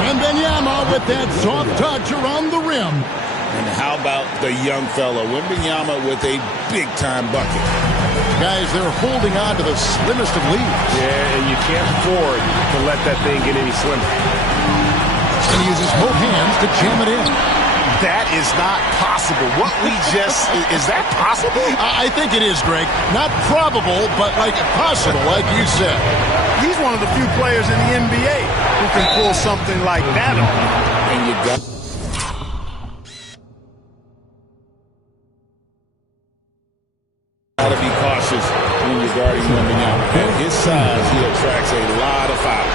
Wembanyama with that soft touch around the rim. And how about the young fella, Wembanyama, with a big-time bucket. Guys, they're holding on to the slimmest of leads. Yeah, and you can't afford to let that thing get any slimmer. And he uses both hands to jam it in. That is not possible. What we just... is that possible? I think it is, Greg. Not probable, but like possible, like you said. He's one of the few players in the NBA who can pull something like that off. And you got... got to be cautious when you're guarding Wembanyama. At his size, he attracts a lot of fouls.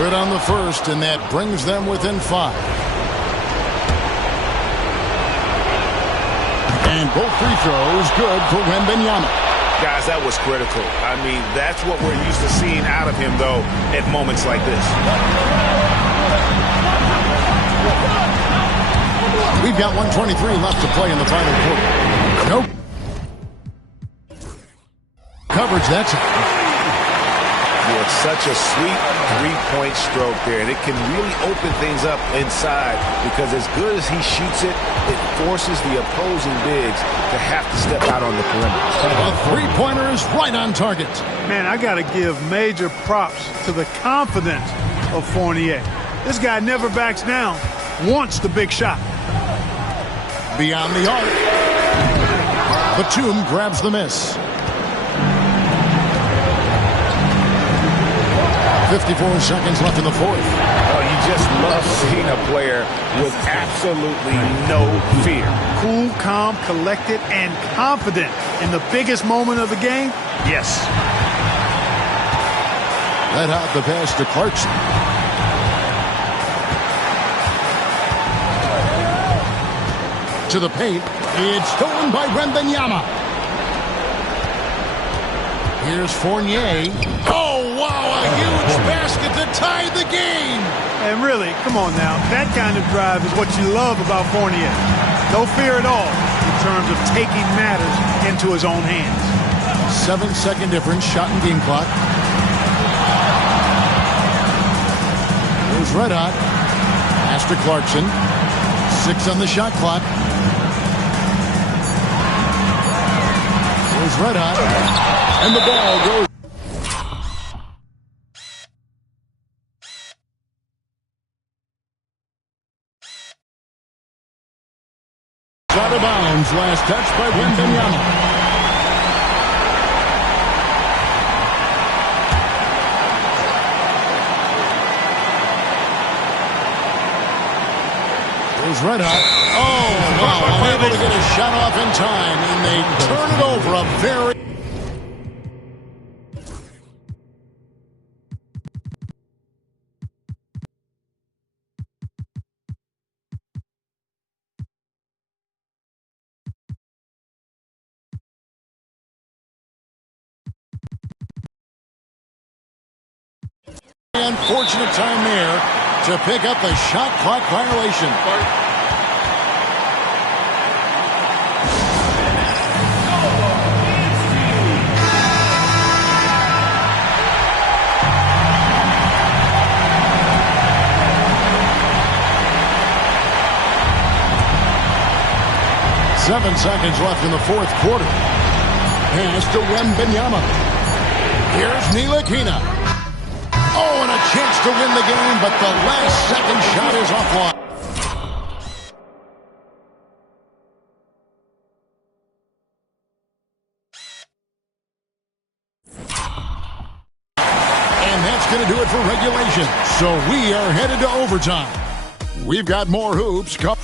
Good on the first, and that brings them within 5. And both free throws good for Wembanyama. Guys, that was critical. I mean, that's what we're used to seeing out of him, though, at moments like this. We've got 1:23 left to play in the final quarter. Nope. Coverage that time. Yeah, it's such a sweet three-point stroke there, and it can really open things up inside because as good as he shoots it, it forces the opposing bigs to have to step out on the perimeter. A three-pointer is right on target. Man, I got to give major props to the confidence of Fournier. This guy never backs down, wants the big shot. Beyond the arc. Batum grabs the miss. 54 seconds left in the fourth. Oh, you just love seeing a player with absolutely no fear. Cool, calm, collected, and confident in the biggest moment of the game? Yes. Let out the pass to Clarkson. To the paint. It's stolen by Wembanyama. Here's Fournier. Oh, wow, a huge basket to tie the game. And really, come on now, that kind of drive is what you love about Fournier. No fear at all in terms of taking matters into his own hands. 7-second difference, shot and game clock. Here's Red Hot. Pass to Clarkson. 6 on the shot clock. Here's Red Hot. And the ball goes. Out of bounds. Last touch by Wembanyama. Here's Red Hot. Oh, wow. Unable to get a shot off in time, and they turn it over a very... Unfortunate time there to pick up the shot clock violation. 7 seconds left in the fourth quarter. Pass to Wembanyama. Here's Ntilikina. Oh, and a chance to win the game, but the last second shot is offline. And that's going to do it for regulation. So we are headed to overtime. We've got more hoops coming.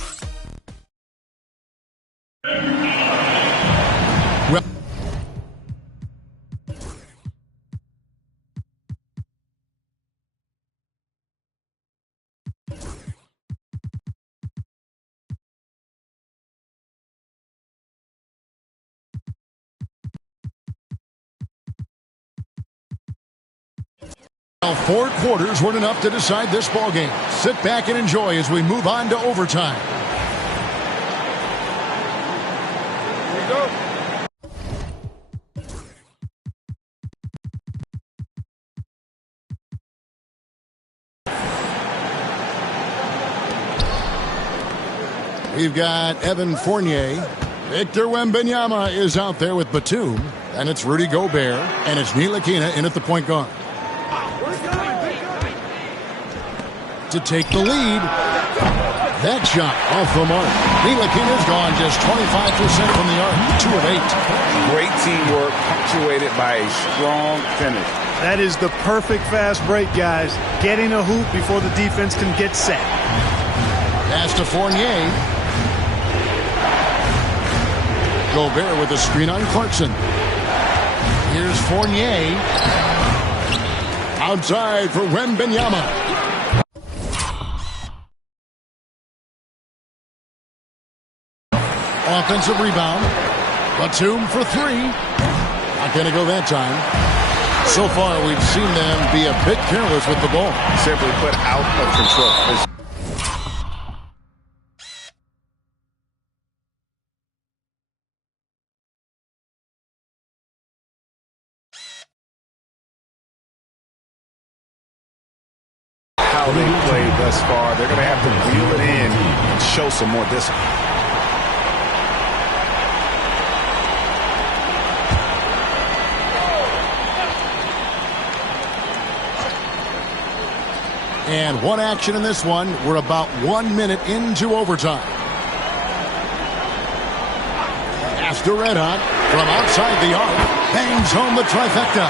Well, 4 quarters weren't enough to decide this ballgame. Sit back and enjoy as we move on to overtime. Here we go. We've got Evan Fournier. Victor Wembanyama is out there with Batum. And it's Rudy Gobert. And it's Ntilikina in at the point guard. To take the lead. That shot off the mark. Ntilikina's gone just 25% from the arc. 2 of 8. Great teamwork punctuated by a strong finish. That is the perfect fast break, guys. Getting a hoop before the defense can get set. Pass to Fournier. Gobert with a screen on Clarkson. Here's Fournier. Outside for Wembanyama. Offensive rebound. Batum for 3. Not going to go that time. So far, we've seen them be a bit careless with the ball. Simply put, out of control. How they played thus far. They're going to have to reel it in and show some more discipline. And one action in this one. We're about 1 minute into overtime. After Red Hot from outside the arc. Bangs home the trifecta.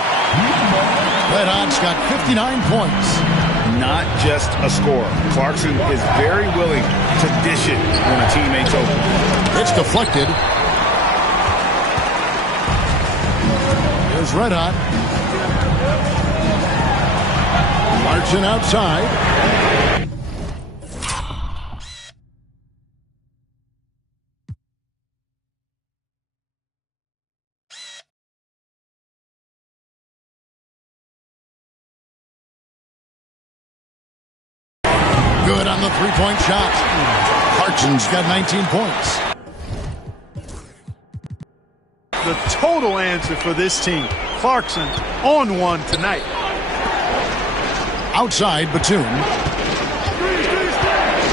Red Hot's got 59 points. Not just a scorer. Clarkson is very willing to dish it when a teammate's open. It's deflected. Here's Red Hot. Clarkson outside. Good on the three-point shot. Clarkson's got 19 points. The total answer for this team. Clarkson on one tonight. Outside Batum.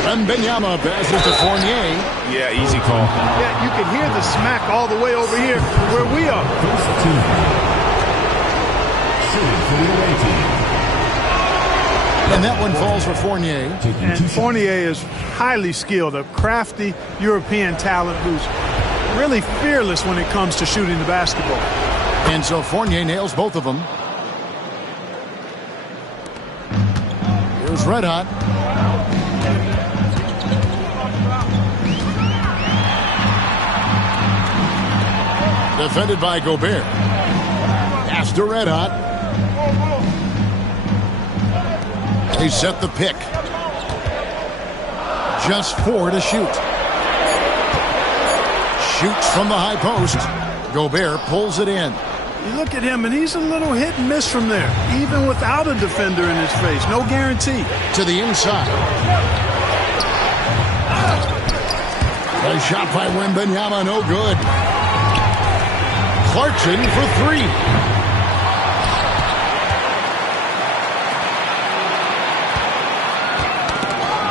Wembanyama passes to Fournier. Yeah, easy call. Yeah, you can hear the smack all the way over here where we are. And that one falls for Fournier. And Fournier is highly skilled, a crafty European talent who's really fearless when it comes to shooting the basketball. And so Fournier nails both of them. Here's Red Hot. Defended by Gobert. Pass to Red Hot. They set the pick. Just 4 to shoot. Shoots from the high post. Gobert pulls it in. You look at him, and he's a little hit and miss from there, even without a defender in his face. No guarantee. To the inside. A shot by Wembanyama, no good. Clarkson for 3.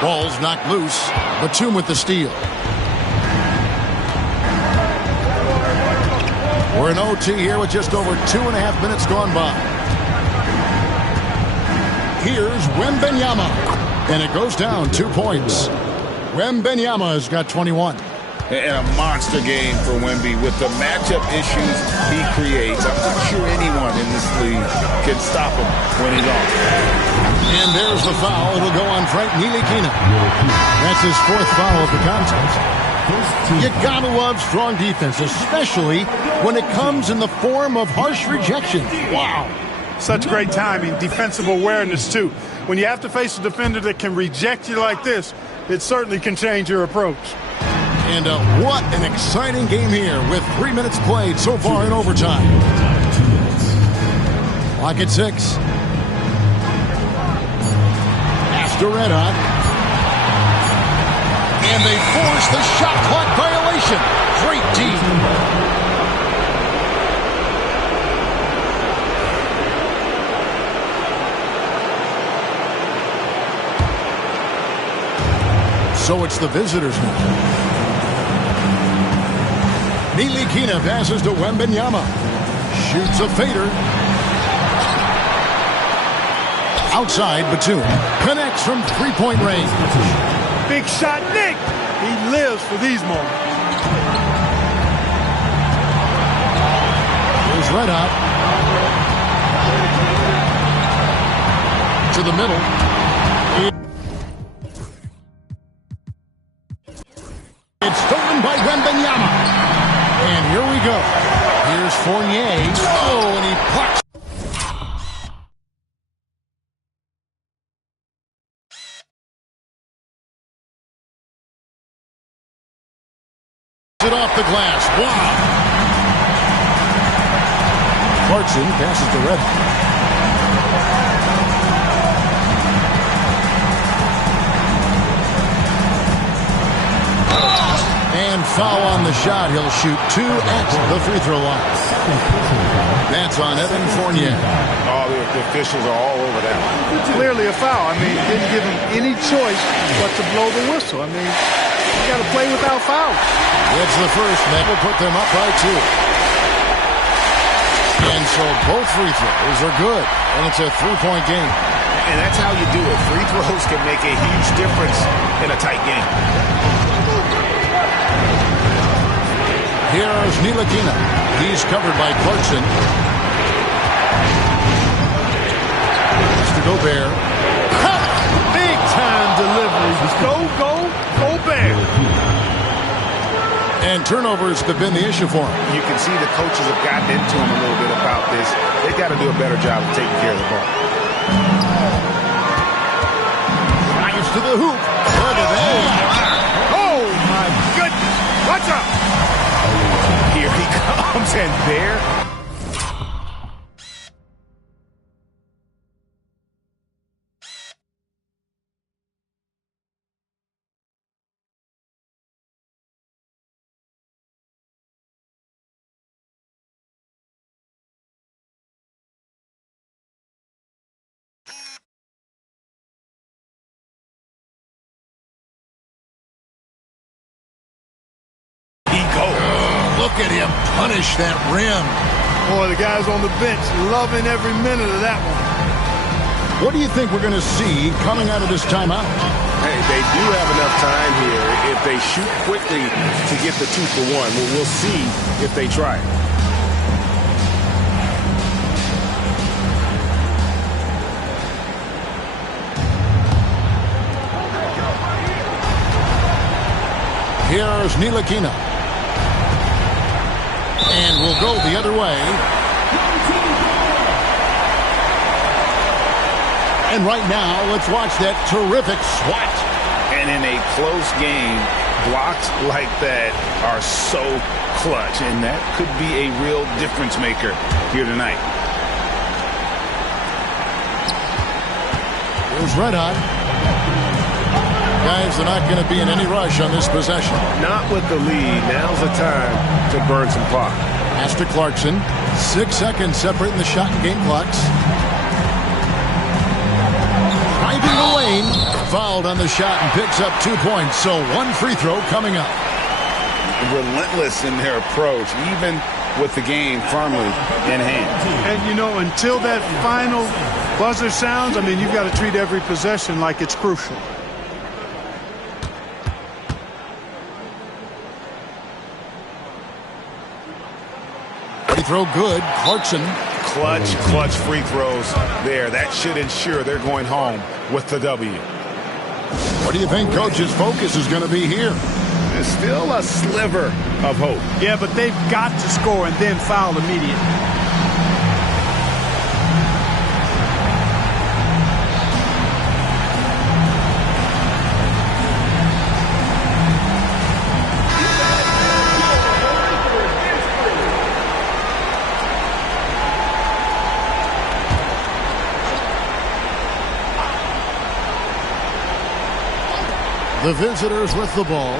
Ball's knocked loose. Batum with the steal. We're in OT here with just over 2.5 minutes gone by. Here's Wembanyama. And it goes down 2 points. Wembanyama has got 21. And a monster game for Wemby with the matchup issues he creates. I'm not sure anyone in this league can stop him when he's on. And there's the foul. It'll go on Frank Ntilikina. That's his 4th foul of the contest. You gotta love strong defense, especially when it comes in the form of harsh rejection. Wow. Such great timing, defensive awareness, too. When you have to face a defender that can reject you like this, it certainly can change your approach. And what an exciting game here with 3 minutes played so far in overtime. Clock at 6. After Red Hot. And they force the shot clock violation. Great team. So it's the visitors now. Ntilikina passes to Wembanyama. Shoots a fader. Outside, Batum connects from 3-point range. Big shot, Nick. He lives for these moments. Here's Red Hot. To the middle. It's stolen by Wembanyama. And here we go. Here's Fournier. Oh, and he pucks it off the glass. Wow. Clarkson passes to Red Hot. And foul on the shot. He'll shoot 2 at the free throw line. That's on Evan Fournier. Oh, the officials are all over that. Clearly a foul. I mean, didn't give him any choice but to blow the whistle. I mean, you got to play without fouls. It's the first. That will put them up by 2. And so both free throws are good. And it's a 3-point game. And that's how you do it. Free throws can make a huge difference in a tight game. Here's Ntilikina. He's covered by Clarkson. It's to Gobert. Big time delivery. Go Bear. And turnovers have been the issue for him. You can see the coaches have gotten into him a little bit about this. They've got to do a better job of taking care of the ball. Fires to the hoop. Look at that. Oh, my goodness. Watch out. Here he comes, and there look at him punish that rim. Boy, the guys on the bench loving every minute of that one. What do you think we're going to see coming out of this timeout? Hey, they do have enough time here if they shoot quickly to get the 2-for-1. Well, we'll see if they try. Here's Ntilikina. And we'll go the other way. And right now, let's watch that terrific swat. And in a close game, blocks like that are so clutch, and that could be a real difference maker here tonight. Here's Red Hot. Guys are not going to be in any rush on this possession. Not with the lead. Now's the time to burn some clock. Pass to Clarkson. 6 seconds separating the shot and game clocks. Driving the lane. Fouled on the shot and picks up 2 points. So 1 free throw coming up. Relentless in their approach, even with the game firmly in hand. And, you know, until that final buzzer sounds, I mean, you've got to treat every possession like it's crucial. Free throw good. Clarkson. Clutch free throws there. That should ensure they're going home with the W. What do you think Coach's focus is going to be here? There's still a sliver of hope. Yeah, but they've got to score and then foul immediately. The visitors with the ball.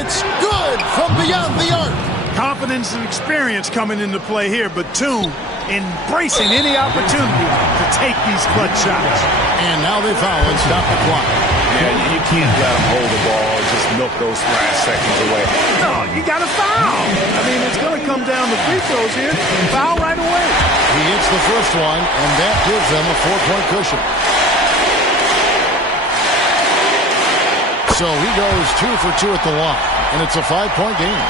It's good from beyond the arc. Confidence and experience coming into play here, but two, embracing any opportunity to take these clutch shots. And now they foul and stop the clock. Yeah, you can't let them hold the ball and just milk those last seconds away. No, you got to foul. I mean, it's going to come down to free throws here. Foul right away. He hits the first one, and that gives them a 4-point cushion. So he goes 2 for 2 at the line, and it's a 5-point game.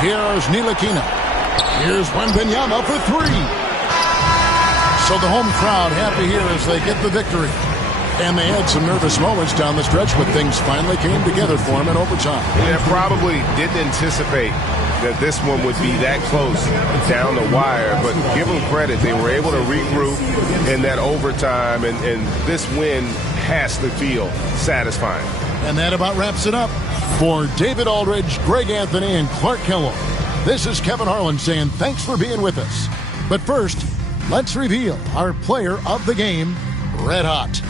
Here's Ntilikina. Here's Wembanyama for 3. So the home crowd happy here as they get the victory. And they had some nervous moments down the stretch, but things finally came together for them in overtime. Yeah, probably didn't anticipate that this one would be that close down the wire, but give them credit. They were able to regroup in that overtime, and this win has to feel satisfying. And that about wraps it up. For David Aldridge, Greg Anthony, and Clark Kellogg, this is Kevin Harlan saying thanks for being with us. But first, let's reveal our player of the game, Red Hot.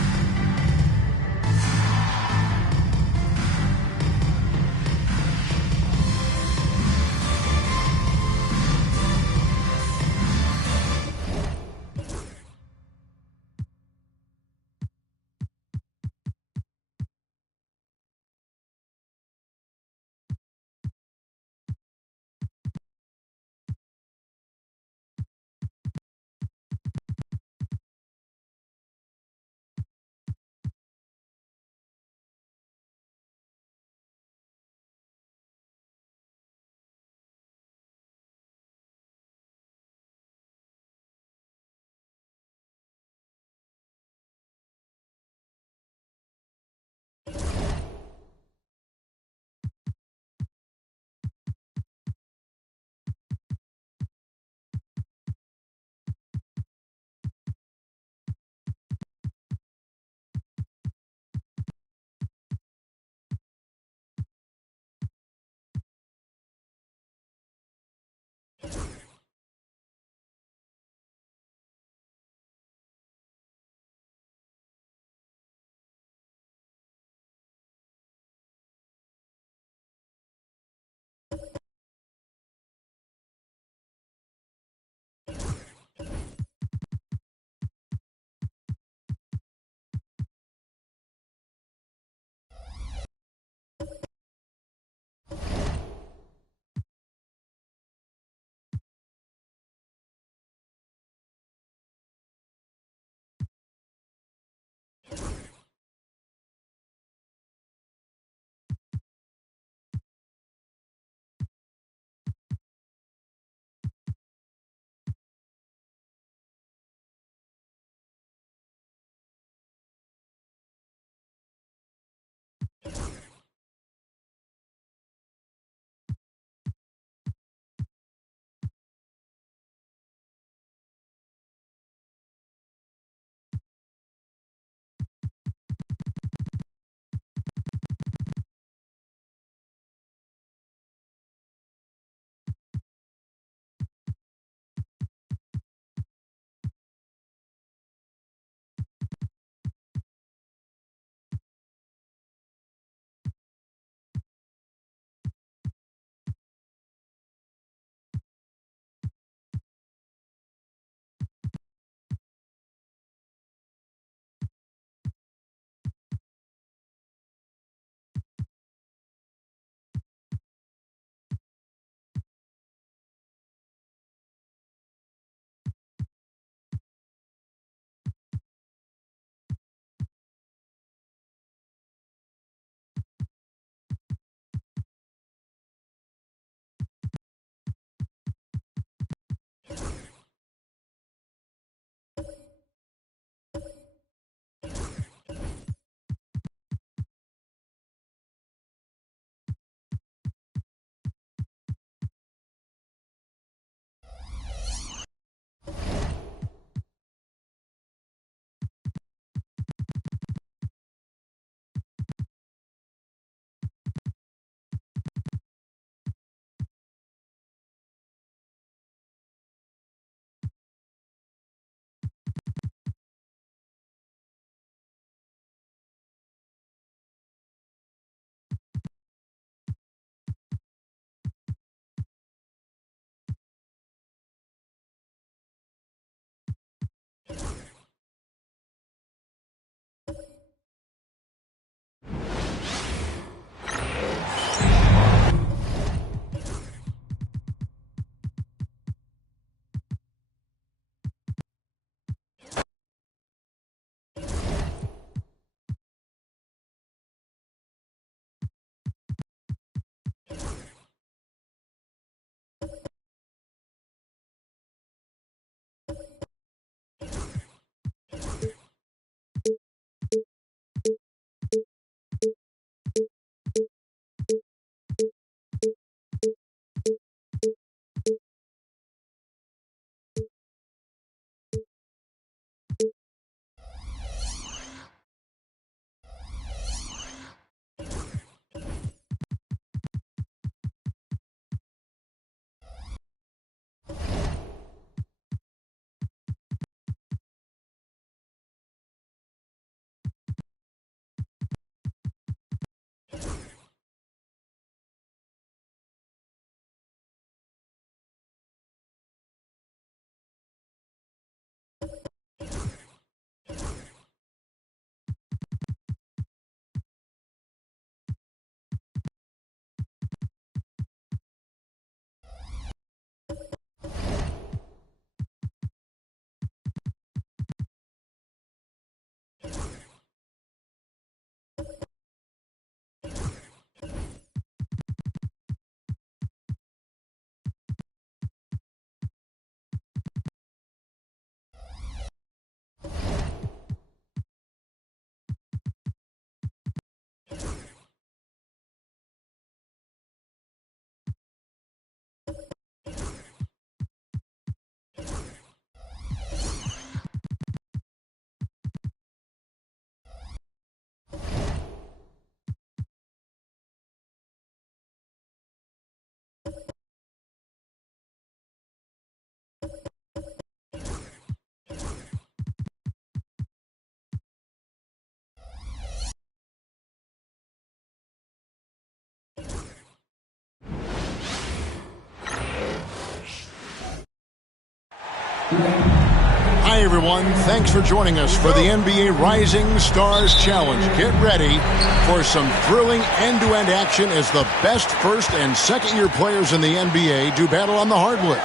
Hi, everyone. Thanks for joining us for the NBA Rising Stars Challenge. Get ready for some thrilling end-to-end action as the best first and second-year players in the NBA do battle on the hardwood.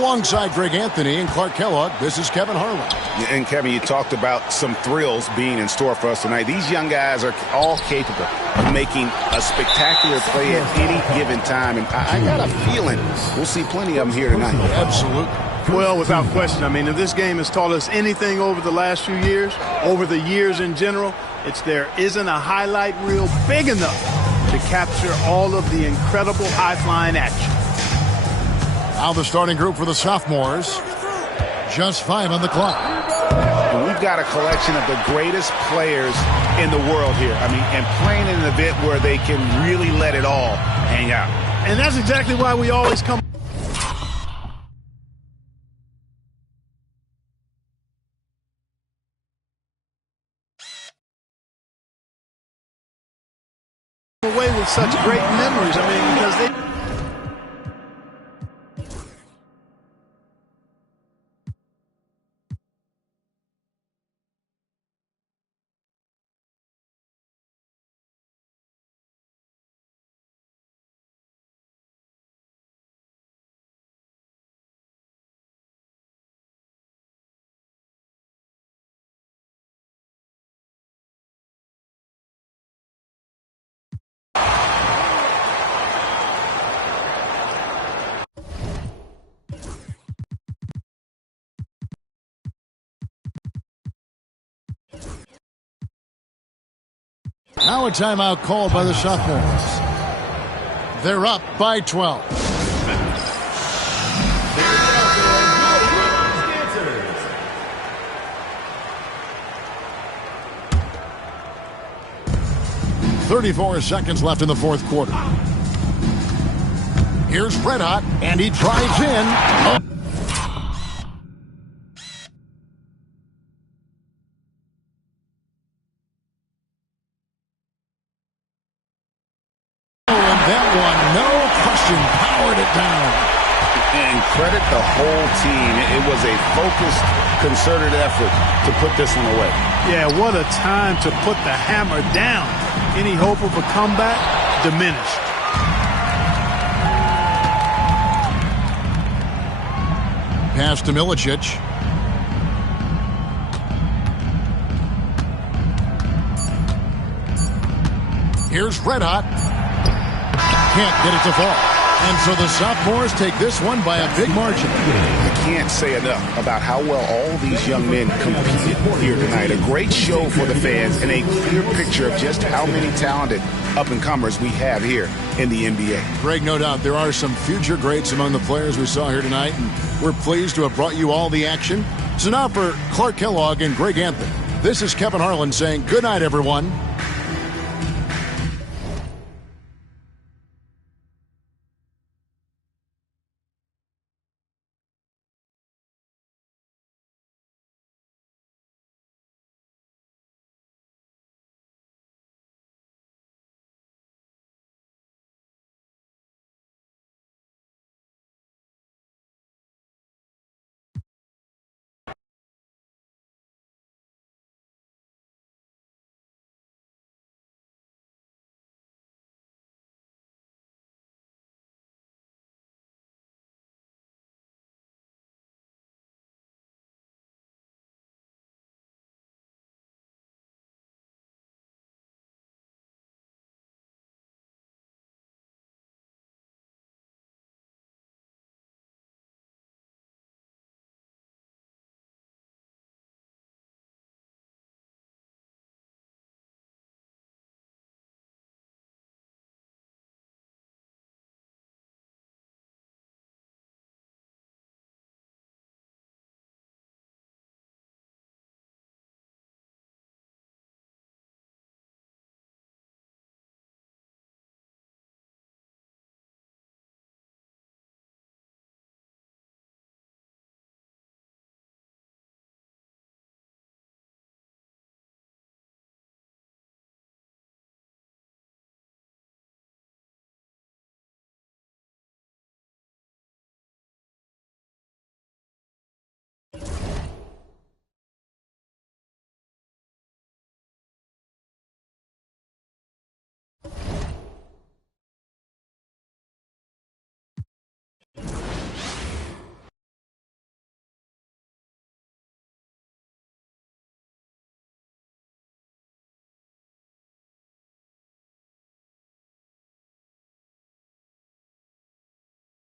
Alongside Greg Anthony and Clark Kellogg, this is Kevin Harlan. And Kevin, you talked about some thrills being in store for us tonight. These young guys are all capable of making a spectacular play at any given time. And I got a feeling we'll see plenty of them here tonight. Absolutely. Well, without question. I mean, if this game has taught us anything over the last few years, over the years in general, it's there isn't a highlight reel big enough to capture all of the incredible high-flying action. Now the starting group for the sophomores. Just 5 on the clock. And we've got a collection of the greatest players in the world here. I mean, and playing in an event where they can really let it all hang out. And that's exactly why we always come away with such great memories. I mean, because they... Now a timeout called by the sophomores. They're up by 12. .34 seconds left in the fourth quarter. Here's Red Hot, and he drives in. Powered it down. And credit the whole team. It was a focused, concerted effort to put this one away. Yeah, what a time to put the hammer down. Any hope of a comeback diminished. Pass to Milicic. Here's Red Hot. Can't get it to fall. And so the sophomores take this one by a big margin. I can't say enough about how well all these young men competed here tonight. A great show for the fans and a clear picture of just how many talented up-and-comers we have here in the NBA. Greg, no doubt there are some future greats among the players we saw here tonight, and we're pleased to have brought you all the action. So now for Clark Kellogg and Greg Anthony, this is Kevin Harlan saying good night, everyone.